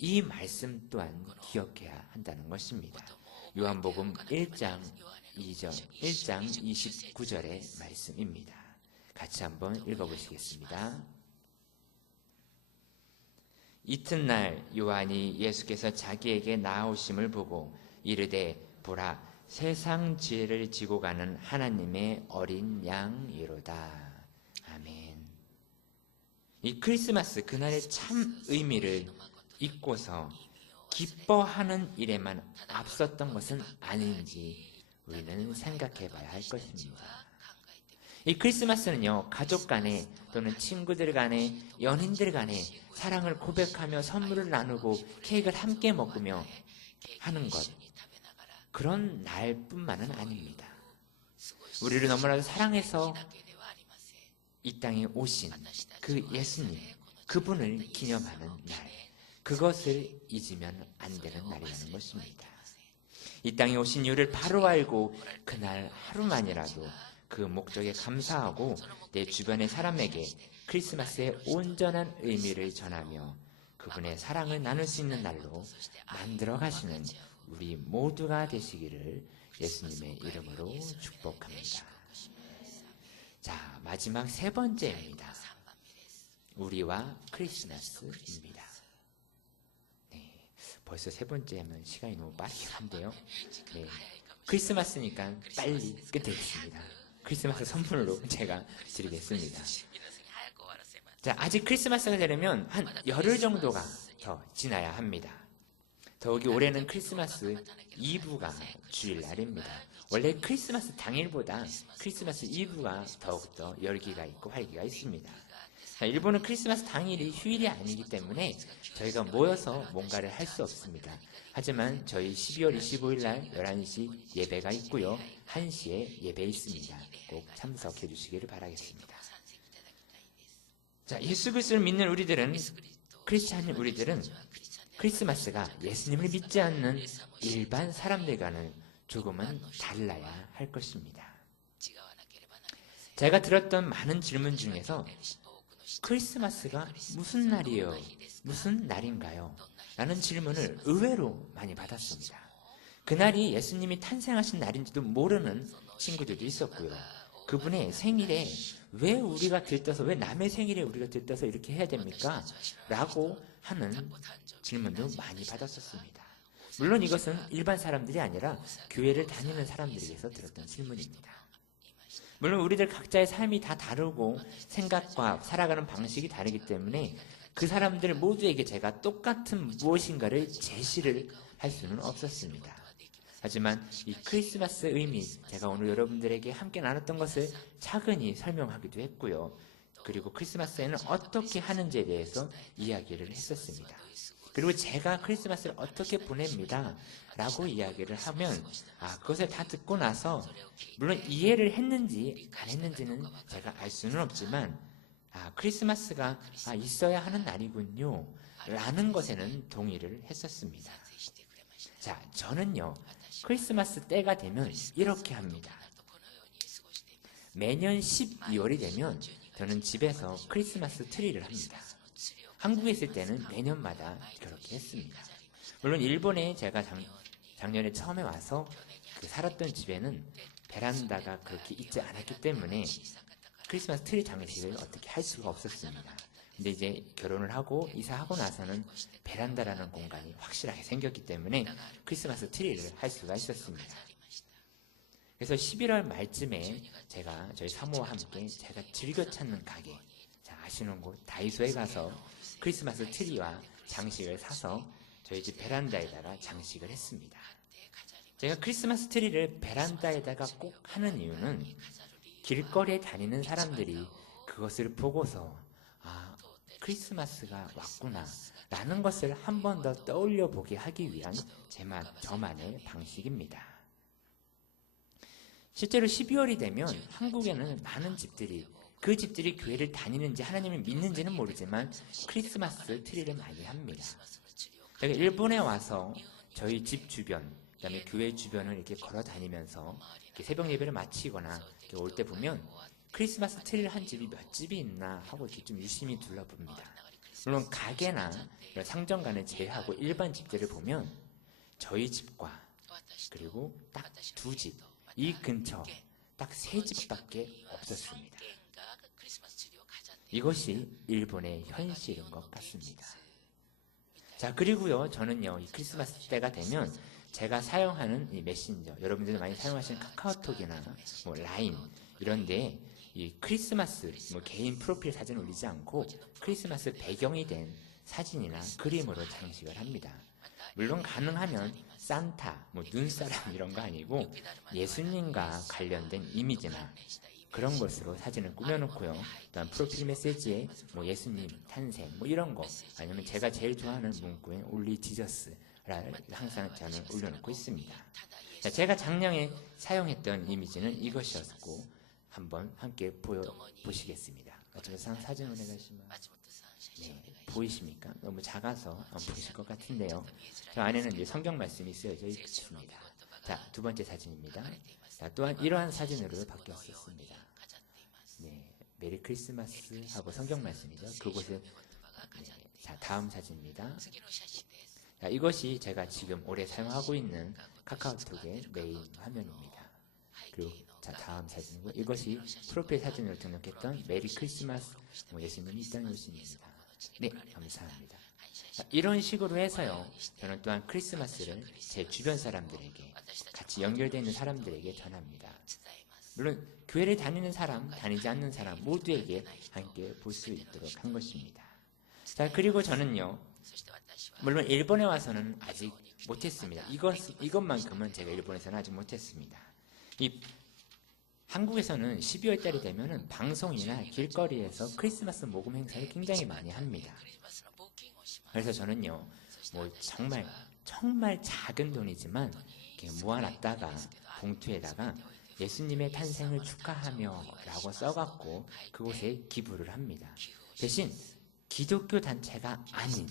이 말씀 또한 기억해야 한다는 것입니다. 요한복음 1장 29절의 말씀입니다. 같이 한번 읽어보시겠습니다. 이튿날 요한이 예수께서 자기에게 나아오심을 보고 이르되 보라, 세상 죄를 지고 가는 하나님의 어린 양이로다. 아멘. 이 크리스마스 그날의 참 의미를 잊고서 기뻐하는 일에만 앞섰던 것은 아닌지 우리는 생각해 봐야 할 것입니다. 이 크리스마스는요, 가족 간에 또는 친구들 간에, 연인들 간에 사랑을 고백하며 선물을 나누고 케이크를 함께 먹으며 하는 것, 그런 날뿐만은 아닙니다. 우리를 너무나도 사랑해서 이 땅에 오신 그 예수님, 그분을 기념하는 날, 그것을 잊으면 안 되는 날이라는 것입니다. 이 땅에 오신 이유를 바로 알고 그날 하루만이라도 그 목적에 감사하고 내 주변의 사람에게 크리스마스의 온전한 의미를 전하며 그분의 사랑을 나눌 수 있는 날로 만들어 가시는 우리 모두가 되시기를 예수님의 이름으로 축복합니다. 자, 마지막 세 번째입니다. 우리와 크리스마스입니다. 네, 벌써 세 번째 하면 시간이 너무 빠르긴 한데요. 네, 크리스마스니까 빨리 끝내겠습니다. 크리스마스 선물로 제가 드리겠습니다. 자, 아직 크리스마스가 되려면 한 열흘 정도가 더 지나야 합니다. 더욱이 올해는 크리스마스 이브가 주일날입니다. 원래 크리스마스 당일보다 크리스마스 이브가 더욱더 열기가 있고 활기가 있습니다. 자, 일본은 크리스마스 당일이 휴일이 아니기 때문에 저희가 모여서 뭔가를 할 수 없습니다. 하지만 저희 12월 25일 날 11시 예배가 있고요. 1시에 예배 있습니다. 꼭 참석해 주시기를 바라겠습니다. 자, 예수 그리스도를 믿는 우리들은, 크리스찬인 우리들은 크리스마스가 예수님을 믿지 않는 일반 사람들과는 조금은 달라야 할 것입니다. 제가 들었던 많은 질문 중에서 크리스마스가 무슨 날이에요? 무슨 날인가요? 라는 질문을 의외로 많이 받았습니다. 그날이 예수님이 탄생하신 날인지도 모르는 친구들도 있었고요. 그분의 생일에 왜 우리가 들떠서, 왜 남의 생일에 우리가 들떠서 이렇게 해야 됩니까? 라고 하는 질문도 많이 받았었습니다. 물론 이것은 일반 사람들이 아니라 교회를 다니는 사람들에게서 들었던 질문입니다. 물론 우리들 각자의 삶이 다 다르고 생각과 살아가는 방식이 다르기 때문에 그 사람들 모두에게 제가 똑같은 무엇인가를 제시를 할 수는 없었습니다. 하지만 이 크리스마스의 의미, 제가 오늘 여러분들에게 함께 나눴던 것을 차근히 설명하기도 했고요. 그리고 크리스마스에는 어떻게 하는지에 대해서 이야기를 했었습니다. 그리고 제가 크리스마스를 어떻게 보냅니다 라고 이야기를 하면, 그것을 다 듣고 나서 물론 이해를 했는지 안 했는지는 제가 알 수는 없지만 크리스마스가 있어야 하는 날이군요 라는 것에는 동의를 했었습니다. 자, 저는요 크리스마스 때가 되면 이렇게 합니다. 매년 12월이 되면 저는 집에서 크리스마스 트리를 합니다. 한국에 있을 때는 매년마다 그렇게 했습니다. 물론 일본에 제가 작년에 처음에 와서 살았던 집에는 베란다가 그렇게 있지 않았기 때문에 크리스마스 트리 장식을 어떻게 할 수가 없었습니다. 근데 이제 결혼을 하고 이사하고 나서는 베란다라는 공간이 확실하게 생겼기 때문에 크리스마스 트리를 할 수가 있었습니다. 그래서 11월 말쯤에 제가 저희 사모와 함께 제가 즐겨 찾는 가게, 아시는 곳 다이소에 가서 크리스마스 트리와 장식을 사서 저희 집 베란다에다가 장식을 했습니다. 제가 크리스마스 트리를 베란다에다가 꼭 하는 이유는 길거리에 다니는 사람들이 그것을 보고서 크리스마스가 왔구나 라는 것을 한 번 더 떠올려 보게 하기 위한 저만의 방식입니다. 실제로 12월이 되면 한국에는 많은 집들이 그 집들이 교회를 다니는지 하나님을 믿는지는 모르지만 크리스마스 트리를 많이 합니다. 제가 일본에 와서 저희 집 주변, 그 다음에 교회 주변을 이렇게 걸어 다니면서 이렇게 새벽 예배를 마치거나 올 때 보면 크리스마스 트리를 한 집이 몇 집이 있나 하고 이렇게 좀 유심히 둘러봅니다. 물론 가게나 상점간을 제외하고 일반 집들을 보면 저희 집과 그리고 딱 2집, 이 근처 딱 3집밖에 없었습니다. 이것이 일본의 현실인 것 같습니다. 자, 그리고요, 저는요, 이 크리스마스 때가 되면 제가 사용하는 이 메신저, 여러분들도 많이 사용하시는 카카오톡이나 라인 이런데 이 크리스마스 개인 프로필 사진을 올리지 않고 크리스마스 배경이 된 사진이나 그림으로 장식을 합니다. 물론 가능하면 산타, 눈사람 이런 거 아니고 예수님과 관련된 이미지나 그런 것으로 사진을 꾸며놓고요. 또한 프로필 메시지에 예수님 탄생 이런 거, 아니면 제가 제일 좋아하는 문구인 올리 지저스를 항상 저는 올려놓고 있습니다. 자, 제가 작년에 사용했던 이미지는 이것이었고 한번 함께 보시겠습니다. 마지막에 사진을 내가시면 보이십니까? 너무 작아서 안 보이실 것 같은데요. 저 안에는 이제 성경 말씀이 쓰여져 있습니다. 자, 2번째 사진입니다. 자, 또한 이러한 사진으로 바뀌었습니다. 메리 크리스마스 하고 성경 말씀이죠. 그곳에 자, 다음 사진입니다. 자, 이것이 제가 지금 올해 사용하고 있는 카카오톡의 메인 화면입니다. 그리고 자, 다음 사진이고 이것이 프로필 사진으로 등록했던 메리 크리스마스 예수님이 이 땅에 오십니다. 네, 감사합니다. 자, 이런 식으로 해서요, 저는 또한 크리스마스를 제 주변 사람들에게, 같이 연결되어 있는 사람들에게 전합니다. 물론 교회를 다니는 사람, 다니지 않는 사람 모두에게 함께 볼 수 있도록 한 것입니다. 자, 그리고 저는요, 물론 일본에 와서는 아직 못했습니다. 이것만큼은 제가 일본에서는 아직 못했습니다. 한국에서는 12월 달이 되면은 방송이나 길거리에서 크리스마스 모금 행사를 굉장히 많이 합니다. 그래서 저는요, 정말 작은 돈이지만 이렇게 모아놨다가 봉투에다가 예수님의 탄생을 축하하며 라고 써갖고 그곳에 기부를 합니다. 대신 기독교 단체가 아닌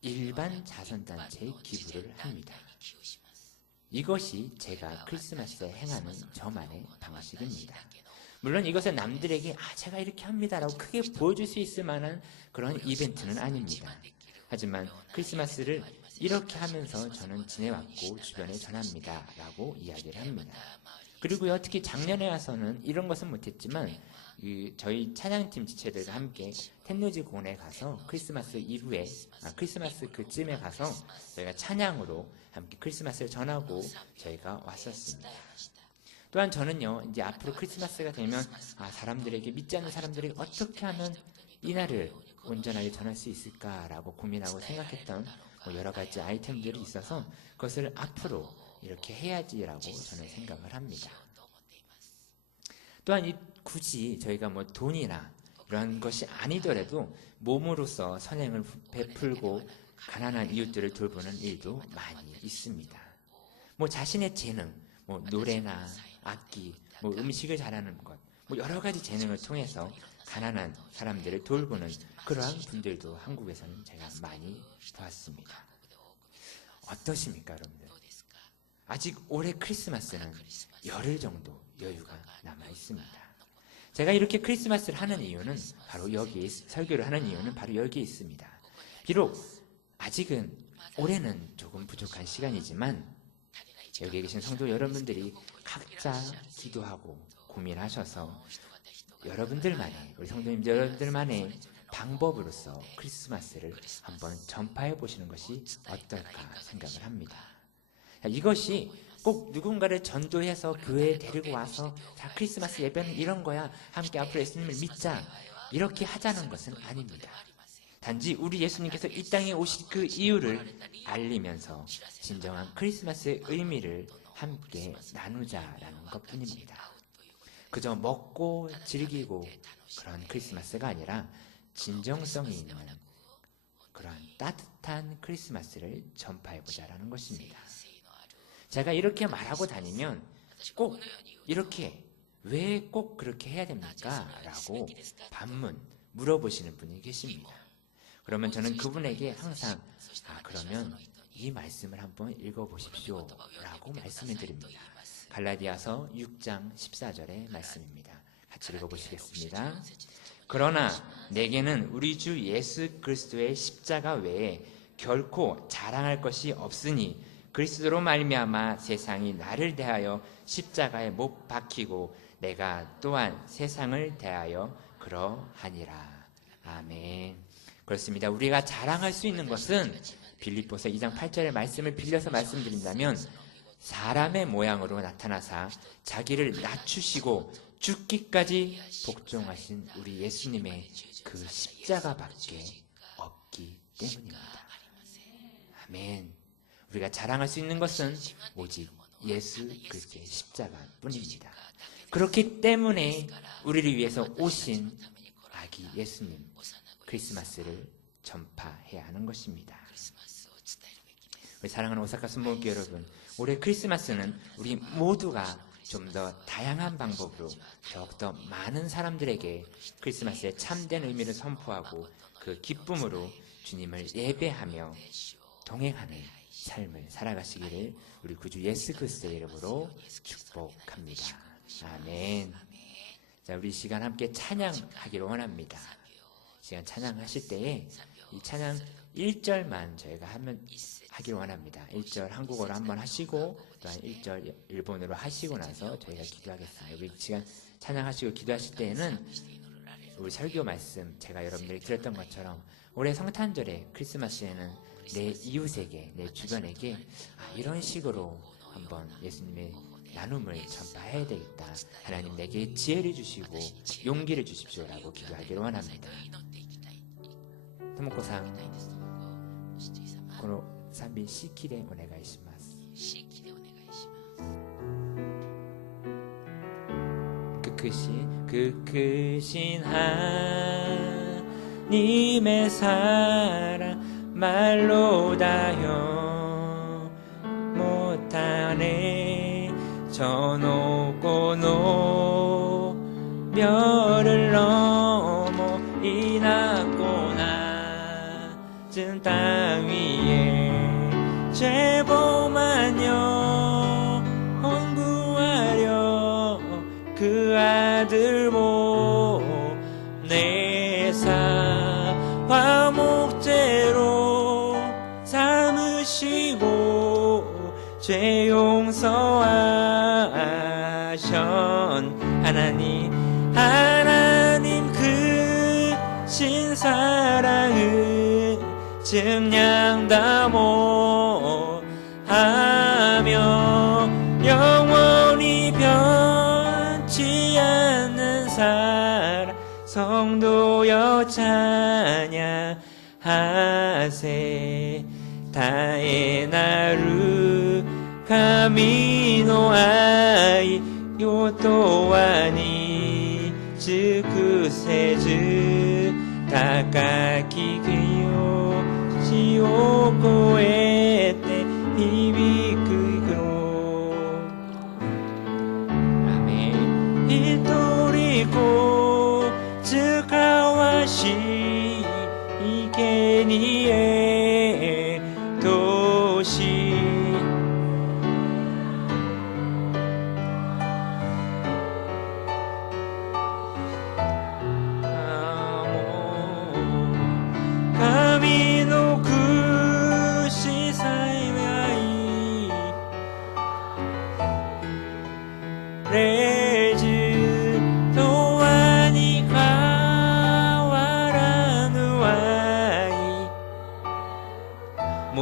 일반 자선단체에 기부를 합니다. 이것이 제가 크리스마스에 행하는 저만의 방식입니다. 물론 이것은 남들에게 제가 이렇게 합니다 라고 크게 보여줄 수 있을 만한 그런 이벤트는 아닙니다. 하지만 크리스마스를 이렇게 하면서 저는 지내왔고 주변에 전합니다 라고 이야기를 합니다. 그리고요, 특히 작년에 와서는 이런 것은 못했지만 저희 찬양팀 지체들과 함께 텐노지 공원에 가서 크리스마스 이후에 크리스마스 그쯤에 가서 저희가 찬양으로 함께 크리스마스를 전하고 저희가 왔었습니다. 또한 저는요, 이제 앞으로 크리스마스가 되면 사람들에게, 믿지 않는 사람들에게 어떻게 하면 이 날을 온전하게 전할 수 있을까라고 고민하고 생각했던 여러 가지 아이템들이 있어서 그것을 앞으로 이렇게 해야지라고 저는 생각을 합니다. 또한 굳이 저희가 돈이나 이런 것이 아니더라도 몸으로서 선행을 베풀고 가난한 이웃들을 돌보는 일도 많이 있습니다. 자신의 재능, 노래나 악기, 음식을 잘하는 것, 여러 가지 재능을 통해서 가난한 사람들을 돌보는 그러한 분들도 한국에서는 제가 많이 보았습니다. 어떠십니까, 여러분들? 아직 올해 크리스마스는 열흘 정도 여유가 남아 있습니다. 제가 이렇게 크리스마스를 하는 이유는 바로 여기에, 설교를 하는 이유는 바로 여기에 있습니다. 비록 아직은 올해는 조금 부족한 시간이지만 여기에 계신 성도 여러분들이 각자 기도하고 고민하셔서 여러분들만의, 우리 성도님 여러분들만의 방법으로서 크리스마스를 한번 전파해 보시는 것이 어떨까 생각을 합니다. 이것이 꼭 누군가를 전도해서 교회에 데리고 와서 자, 크리스마스 예배는 이런 거야, 함께 앞으로 예수님을 믿자, 이렇게 하자는 것은 아닙니다. 단지 우리 예수님께서 이 땅에 오신 그 이유를 알리면서 진정한 크리스마스의 의미를 함께 나누자라는 것뿐입니다. 그저 먹고 즐기고 그런 크리스마스가 아니라 진정성이 있는 그런 따뜻한 크리스마스를 전파해보자라는 것입니다. 제가 이렇게 말하고 다니면 꼭 이렇게 왜 꼭 그렇게 해야 됩니까? 라고 반문 물어보시는 분이 계십니다. 그러면 저는 그분에게 항상 그러면 이 말씀을 한번 읽어보십시오 라고 말씀을 드립니다. 갈라디아서 6장 14절의 말씀입니다. 같이 읽어보시겠습니다. 그러나 내게는 우리 주 예수 그리스도의 십자가 외에 결코 자랑할 것이 없으니 그리스도로 말미암아 세상이 나를 대하여 십자가에 못 박히고 내가 또한 세상을 대하여 그러하니라. 아멘. 그렇습니다. 우리가 자랑할 수 있는 것은 빌립보서 2장 8절의 말씀을 빌려서 말씀드린다면 사람의 모양으로 나타나사 자기를 낮추시고 죽기까지 복종하신 우리 예수님의 그 십자가밖에 없기 때문입니다. 아멘. 우리가 자랑할 수 있는 것은 오직 예수 그리스도의 십자가뿐입니다. 그렇기 때문에 우리를 위해서 오신 아기 예수님 크리스마스를 전파해야 하는 것입니다. 우리 사랑하는 오사카 순복음교회 여러분, 올해 크리스마스는 우리 모두가 좀 더 다양한 방법으로 더욱더 많은 사람들에게 크리스마스의 참된 의미를 선포하고 그 기쁨으로 주님을 예배하며 동행하는 삶을 살아가시기를 우리 구주 예수 그리스도의 이름으로 축복합니다. 아멘. 자, 우리 시간 함께 찬양하기를 원합니다. 시간 찬양하실 때에 이 찬양 1절만 저희가 하기를 원합니다. 1절 한국어로 한번 하시고 또한 1절 일본어로 하시고 나서 저희가 기도하겠습니다. 우리 시간 찬양하시고 기도하실 때에는 우리 설교 말씀 제가 여러분들이 들었던 것처럼 올해 성탄절에 크리스마스에는 내 이웃에게, 내 주변에게 이런 식으로 한번 예수님의 나눔을 전파해야 되겠다. 하나님 내게 지혜를 주시고 용기를 주십시오라고 기도하기를 원합니다. 토모코さん、この賛美指揮でお願いします。그 크신 하나님의 사랑 말로 다여 못하네. 저 높고 노별을 넘어 이 낮고 낮은 땅 위에 죄범하여 헌구하려 그 아들 보내사 화목제로 삼으시고 죄 용서하션 하나님 크신 사랑을 증량다 못하며 영원히 변치 않는 사랑 성도여 찬양하세. 다에 나루 카미노 아이 요토와니 즈쿠세즈 다카키 그요 시오 고에테 히비크이크로. 아멘. 히토리코 즈쿠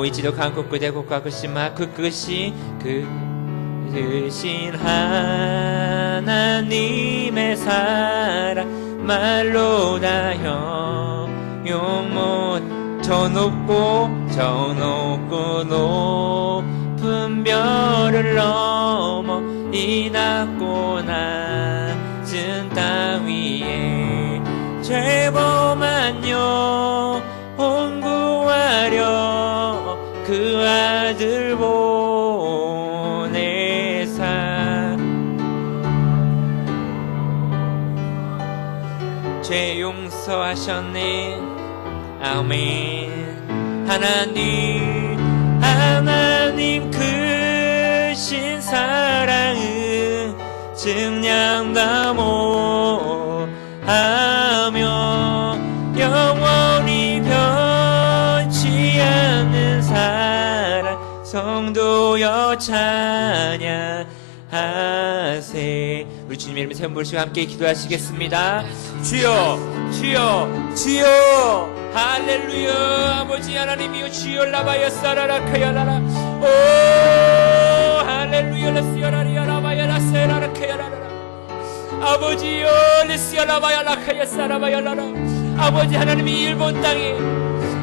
一度韓国で告白しまくくしく신 하나님의 사랑 말로 다 형용 저 높고 높은 별을 넘어 이 낮고 낮은 땅 위에 죄범한 영혼 구하려 그 아들 죄 용서하셨네. 아멘. 하나님 크신 사랑은 증량다 모하며 영원히 변치 않는 사랑 성도여 찬양하세. 우리 주님 이름에 세 분 부르시고 함께 기도하시겠습니다. 주여 주여 주여 할렐루야. 아버지 하나님이여 주여 라바야 사라라카야라라. 오 할렐루야 라시야라리야 라바야 라세라라카야라라. 아버지여 레시야 라바야 라카야 사라바야라라. 아버지 하나님이 일본 땅에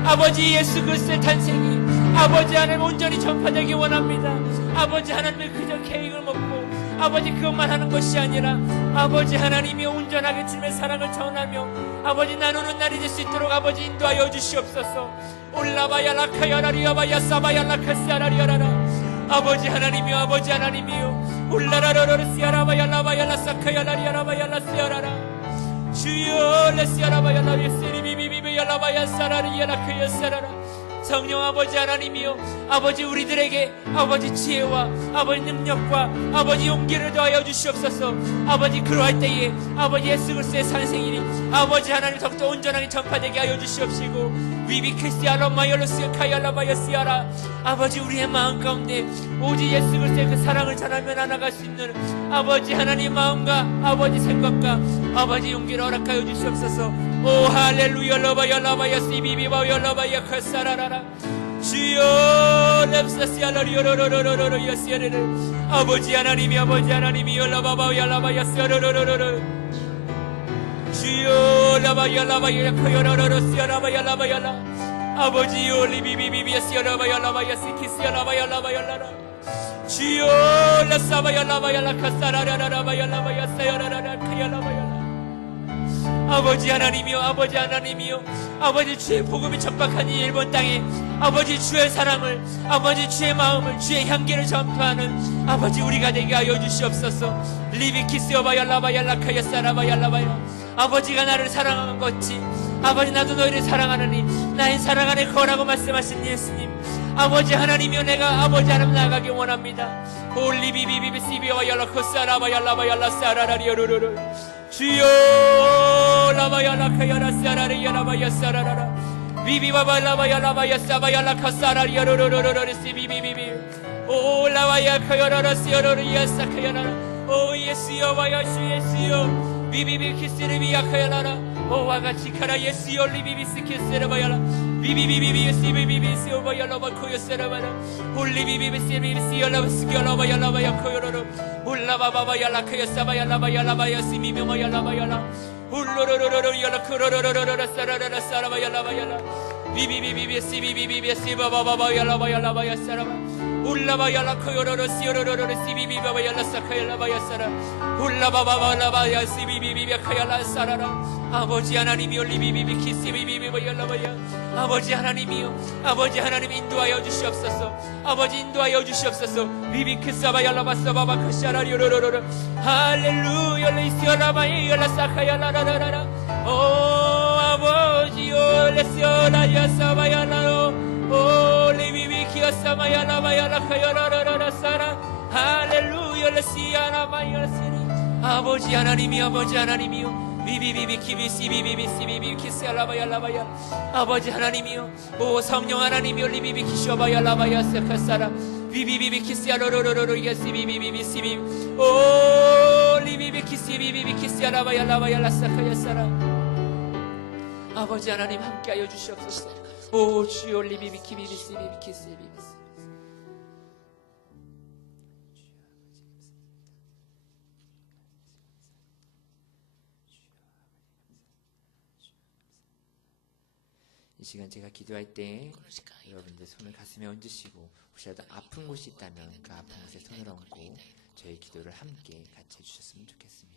아버지 예수 그리스도의 탄생이 아버지 하나님 온전히 전파되기 원합니다. 아버지 하나님의 그저 케이크를 먹고 아버지 그것만 하는 것이 아니라 아버지 하나님이 온전하게 주님의 사랑을 전하며 아버지 나누는 날이 될 수 있도록 아버지 인도하여 주시옵소서. 올라바야 라카야라리야바야 사바야 라카시아라리야라라. 아버지 하나님이여 아버지 하나님이여 올라라라라시아라바야 라바야 라사카야라리야 라바야 라시아라라. 주여 레시아라바야 라비시리비비비야 라바야 사라리야 라카야 사라라. 성령 아버지 하나님이여 아버지 우리들에게 아버지 지혜와 아버지 능력과 아버지 용기를 더하여 주시옵소서. 아버지 그러할 때에 아버지 예수 그리스도의 탄생일이 아버지 하나님 더욱더 온전하게 전파되게 하여 주시옵시고 위비크리스티아라마이올로스 카이알라바이어시아라. 아버지 우리의 마음 가운데 오직 예수 그리스도의 그 사랑을 전하며 나아갈 수 있는 아버지 하나님의 마음과 아버지 생각과 아버지 용기를 허락하여 주시옵소서. 오 할렐루야 러바야 라바야 시비비바야 라바야 카사라라라. 주여 랩사시아라리오로로로로로 야시아레르. 아버지 하나님이 아버지 하나님이 열라바바야 라바야 시아로로로로로. 주여 라바야 라바야 카요로로로 시아라바야 라바야라. 아버지 올리비비비비야 시아라바야 라바야 시키시아 라바야 라바야라라. 주여 라사바야 라바야 라카사라라라바야 라바야 사야라라라 카야라바야라. 아버지 하나님이여 아버지 하나님이여 아버지 주의 복음이 척박한 이 일본 땅에 아버지 주의 사랑을 아버지 주의 마음을 주의 향기를 전파하는 아버지 우리가 되게 하여 주시옵소서. 리비키스여바얄라바얄라카야사라바얄라바야. 아버지가 나를 사랑한 것이 아버지 나도 너희를 사랑하느니 나의 사랑 안에 거라고 말씀하신 예수님. 아버지 하나님이여 내가 아버지 하나님 나가기 원합니다. 올리비비비비시비와얄라코사라바얄라바얄라사라라리오로로로. 주여 라바얄라카야라사라리야라바야사라라라. 비비바발라바얄라바야사바얄라카사라리오로로로로로 시비비비비. 오 라바야카야라라시오로리야사카야라라. 오 예수여 와야수 예수여 비비비키스리비야카야라라. 오와 같이 가라 예수여 리비비스키스레바야라. 비비비비비시비비비시오바얄라바코요세라바라. 올리비비비시비비시올라바스키올라바얄라바야코요로로. 올라바바바얄라카야사바얄라바얄라바야시미묘마얄라바얄라. 올로로로로로열라크로로로로로사라라라사라바얄라바얄라. 비비비비비시비비비시바바바바얄라바얄라바야사라바. 올라바얄라코요로로시오로로로시비비바바얄라사카얄라바야사라. 올라바바바라바야시비비비비카얄라사라라. 아버지 하나님이여 리비비비키시비비비바얄라바야. 아버지 하나님이여 아버지 하나님 인도하여 주시옵소서. 아버지 인도하여 주시옵소서. 비비키사바얄라바사바바카샤라리오로로로. 할렐루야 레시오라바이열라사카얄라라라라. 오 아버지여 레시오라야사바얄라로. 오 리비비키야사바얄라바얄라카얄라라라사라. 할렐루야 레시아라바이열시리. 아버지 하나님이여 아버지 하나님이여 비비비비키비시비비비시비비키스알라바얄라바야. 아버지 하나님이여 오 성령 하나님이여 리비비키쇼바얄라바야 세카사라. 비비비비키스알로로로로 예시비비비비시비. 오 리비비키시비비비키스알라바얄라바얄라사카야사라. 아버지 하나님 함께하여 주시옵소서. 오 주여 리비비키 비비스 비비키스 비비스. 이 시간 제가 기도할 때 여러분들 손을 가슴에 얹으시고 혹시라도 아픈 곳이 있다면 그 아픈 곳에 손을 얹고 저희 기도를 함께 같이 해주셨으면 좋겠습니다.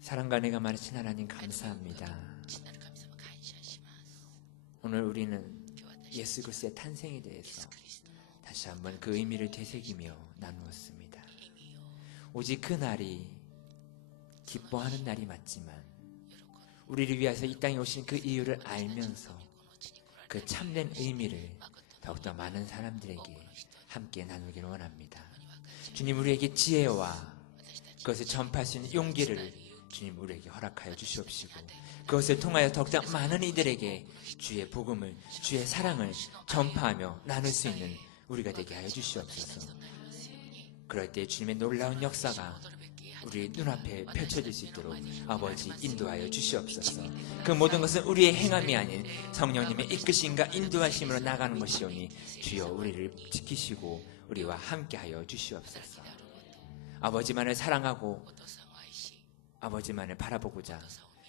사랑과 은혜가 많으신 하나님 감사합니다. 오늘 우리는 예수 그리스도의 탄생에 대해서 다시 한번 그 의미를 되새기며 나누었습니다. 오직 그 날이 기뻐하는 날이 맞지만 우리를 위해서 이 땅에 오신 그 이유를 알면서 그 참된 의미를 더욱더 많은 사람들에게 함께 나누기를 원합니다. 주님, 우리에게 지혜와 그것을 전파할 수 있는 용기를 주님 우리에게 허락하여 주시옵시고 그것을 통하여 더욱더 많은 이들에게 주의 복음을, 주의 사랑을 전파하며 나눌 수 있는 우리가 되게 하여 주시옵소서. 그럴 때 주님의 놀라운 역사가 우리 눈앞에 펼쳐질 수 있도록 아버지 인도하여 주시옵소서. 그 모든 것은 우리의 행함이 아닌 성령님의 이끄심과 인도하심으로 나가는 것이오니 주여 우리를 지키시고 우리와 함께하여 주시옵소서. 아버지만을 사랑하고 아버지만을 바라보고자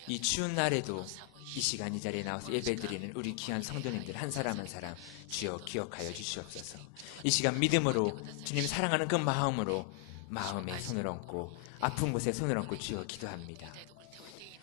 이 추운 날에도 이 시간 이 자리에 나와서 예배드리는 우리 귀한 성도님들 한 사람 한 사람 주여 기억하여 주시옵소서. 이 시간 믿음으로 주님 사랑하는 그 마음으로 마음에 손을 얹고 아픈 곳에 손을 얹고 주여 기도합니다.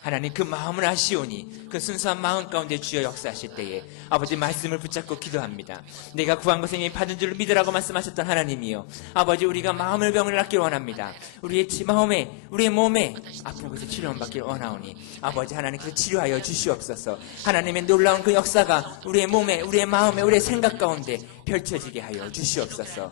하나님 그 마음을 아시오니 그 순수한 마음 가운데 주여 역사하실 때에 아버지 말씀을 붙잡고 기도합니다. 내가 구한 것은 이미 받은 줄로 믿으라고 말씀하셨던 하나님이여, 아버지 우리가 마음의 병을 낫기를 원합니다. 우리의 마음에 우리의 몸에 아픈 곳에 치료받기를 원하오니 아버지 하나님께서 치료하여 주시옵소서. 하나님의 놀라운 그 역사가 우리의 몸에 우리의 마음에 우리의 생각 가운데 펼쳐지게 하여 주시옵소서.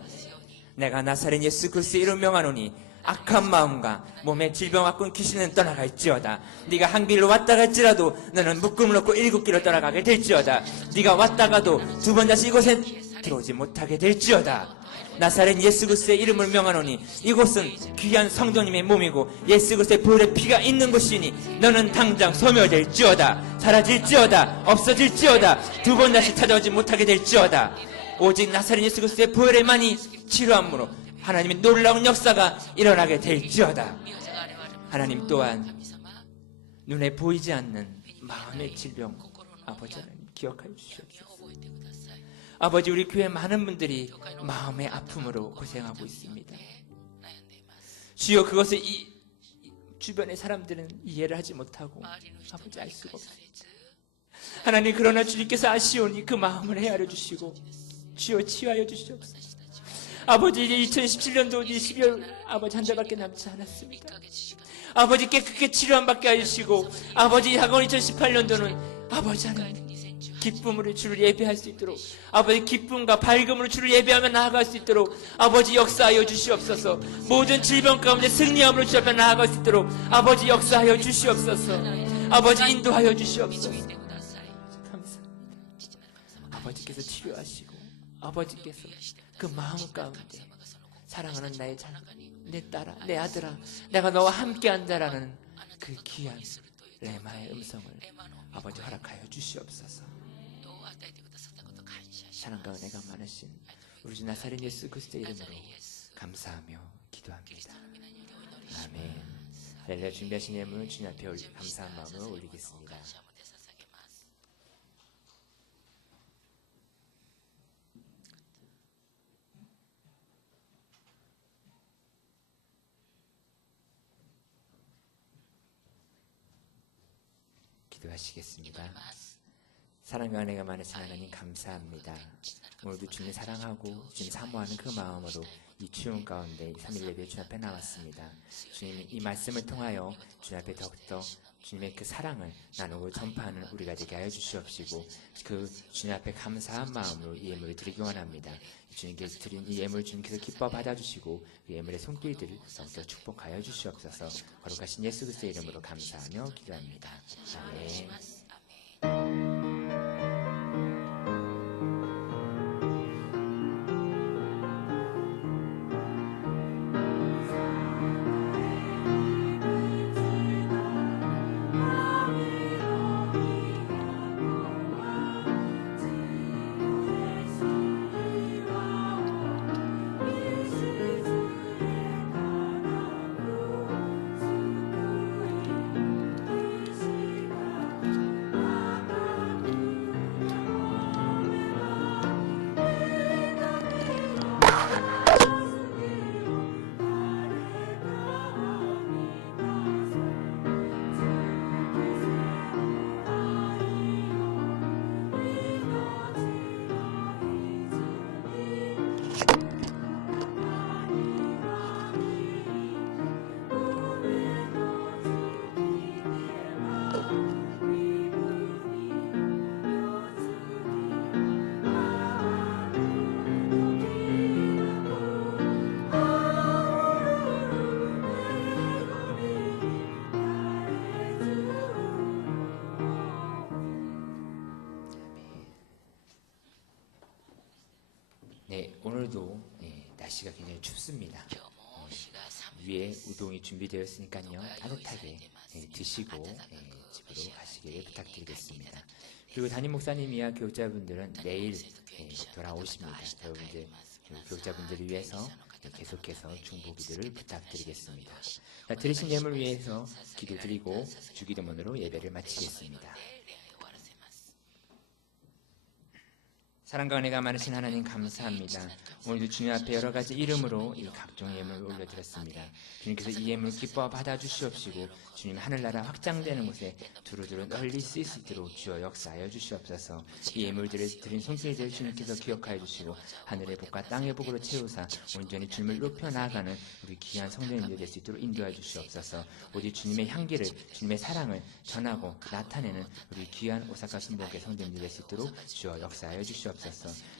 내가 나사렛 예수 그리스도의 이름 명하노니 악한 마음과 몸에 질병 갖고 귀신은 떠나갈지어다. 네가 한 길로 왔다 갈지라도 너는 묶음을 얻고 7길로 떠나가게 될지어다. 네가 왔다가도 두 번 다시 이곳에 들어오지 못하게 될지어다. 나사렛 예수 그리스도의 이름을 명하노니 이곳은 귀한 성도님의 몸이고 예수 그리스도의 보혈의 피가 있는 곳이니 너는 당장 소멸될지어다. 사라질지어다. 없어질지어다. 두 번 다시 찾아오지 못하게 될지어다. 오직 나사렛 예수 그리스도의 보혈에만이 치료함으로 하나님의 놀라운 역사가 일어나게 될지어다. 하나님 또한 눈에 보이지 않는 마음의 질병 아버지 하나님 기억하여 주시옵소서. 아버지 우리 교회 많은 분들이 마음의 아픔으로 고생하고 있습니다. 주여 그것을 이 주변의 사람들은 이해를 하지 못하고 아버지 알 수가 없습니다. 하나님 그러나 주님께서 아시오니 그 마음을 헤아려 주시고 주여 치유하여 주시옵소서. 아버지 이제 2017년도 12월 아버지 한 달밖에 남지 않았습니다. 아버지 깨끗게 치료함 받게 해주시고 아버지 다가온 2018년도는 아버지 하나님 기쁨으로 주를 예배할 수 있도록 아버지 기쁨과 밝음으로 주를 예배하며 나아갈 수 있도록 아버지 역사하여 주시옵소서. 모든 질병 가운데 승리함으로 주 앞에 나아갈 수 있도록 아버지 역사하여 주시옵소서. 아버지 인도하여 주시옵소서. 감사합니다. 아버지께서 치료하시고 아버지께서 그 마음 가운데 사랑하는 나의 자녀, 내 딸아, 내 아들아, 내가 너와 함께한다라는 그 귀한 레마의 음성을 아버지 허락하여 주시옵소서. 사랑과 은혜가 많으신 우리 주 나사렛 예수 그리스도의 이름으로 감사하며 기도합니다. 아멘. 할렐루야. 준비하신 예물은 주님 앞에 감사한 마음으로 올리겠습니다. 기도하시겠습니다. 사랑과 은혜가 많으신 하나님 감사합니다. 오늘도 주님 사랑하고 주님 사모하는 그 마음으로 이 추운 가운데 3일 예배 주님 앞에 나왔습니다. 주님 이 말씀을 통하여 주님 앞에 더욱더 주님의 그 사랑을 나누고 전파하는 우리가 되게 하여 주시옵시고 그 주님 앞에 감사한 마음으로 이 예물을 드리기 원합니다. 주님께서 드린 이 예물 주님께서 기뻐 받아주시고 그 예물의 손길들을 더욱더 축복하여 주시옵소서. 거룩하신 예수 그리스도의 이름으로 감사하며 기도합니다. 아멘. 오늘도 날씨가 굉장히 춥습니다. 위에 우동이 준비되어 있으니까요. 따뜻하게 드시고 집으로 가시기를 부탁드리겠습니다. 그리고 담임 목사님이야 교육자분들은 내일 돌아오십니다. 여러분들 교육자분들을 위해서 계속해서 중보기도를 부탁드리겠습니다. 자, 들으신 예물 위해서 기도드리고 주기도문으로 예배를 마치겠습니다. 사랑과 은혜가 많으신 하나님 감사합니다. 오늘도 주님 앞에 여러 가지 이름으로 이 각종 예물을 올려드렸습니다. 주님께서 이 예물 기뻐 받아주시옵시고 주님 하늘나라 확장되는 곳에 두루두루 널리 쓰일 수 있도록 주여 역사하여 주시옵소서. 이 예물들을 드린 손길들 주님께서 기억하여 주시고 하늘의 복과 땅의 복으로 채우사 온전히 주님을 높여 나아가는 우리 귀한 성도님들 될 수 있도록 인도하여 주시옵소서. 오직 주님의 향기를 주님의 사랑을 전하고 나타내는 우리 귀한 오사카 순복의 성도님들 될 수 있도록 주여 역사하여 주시옵소서.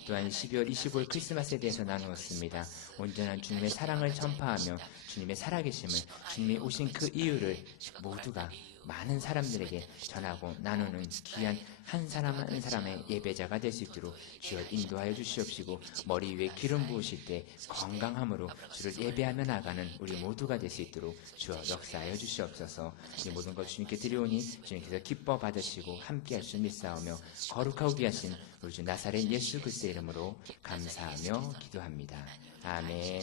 또한 12월 25일 크리스마스에 대해서 나누었습니다. 온전한 주님의 사랑을 전파하며 주님의 살아계심을, 주님이 오신 그 이유를 모두가 많은 사람들에게 전하고 나누는 귀한 한 사람 한 사람의 예배자가 될 수 있도록 주여 인도하여 주시옵시고 머리 위에 기름 부으실 때 건강함으로 주를 예배하며 나가는 우리 모두가 될 수 있도록 주여 역사하여 주시옵소서. 이 모든 것 주님께 드리오니 주님께서 기뻐 받으시고 함께 할 수 믿사오며 거룩하고 귀하신 우리 주 나사렛 예수 그리스도의 이름으로 감사하며 기도합니다. 아멘.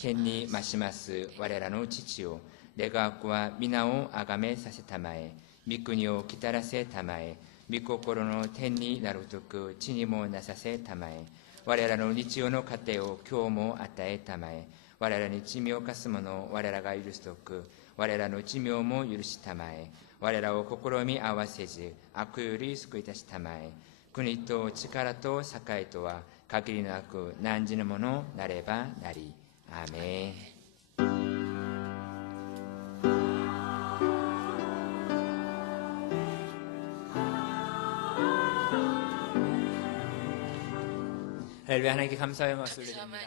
텐니 마시마스 와레라노 치치오 내가 아쿠와 미나오 아가메 사세타마에 미꾸니오 기타라세 타마에 미코코로노 텐니 나루토크 치니모 나사세 타마에 와레라노 니치오노 카테오 교모 아타에 타마에 와레라 니치미오 카스모노 와레라가 유르스토크 와레라노 치미오모 유르시타마에 와레라오 코코로미 아와세즈 아쿠유리 스쿠이타시타마에国と力と栄とは限りなく何時のものなればなり。アーメン。할렐루야. 하나님께 감사의 말씀 올려드립니다.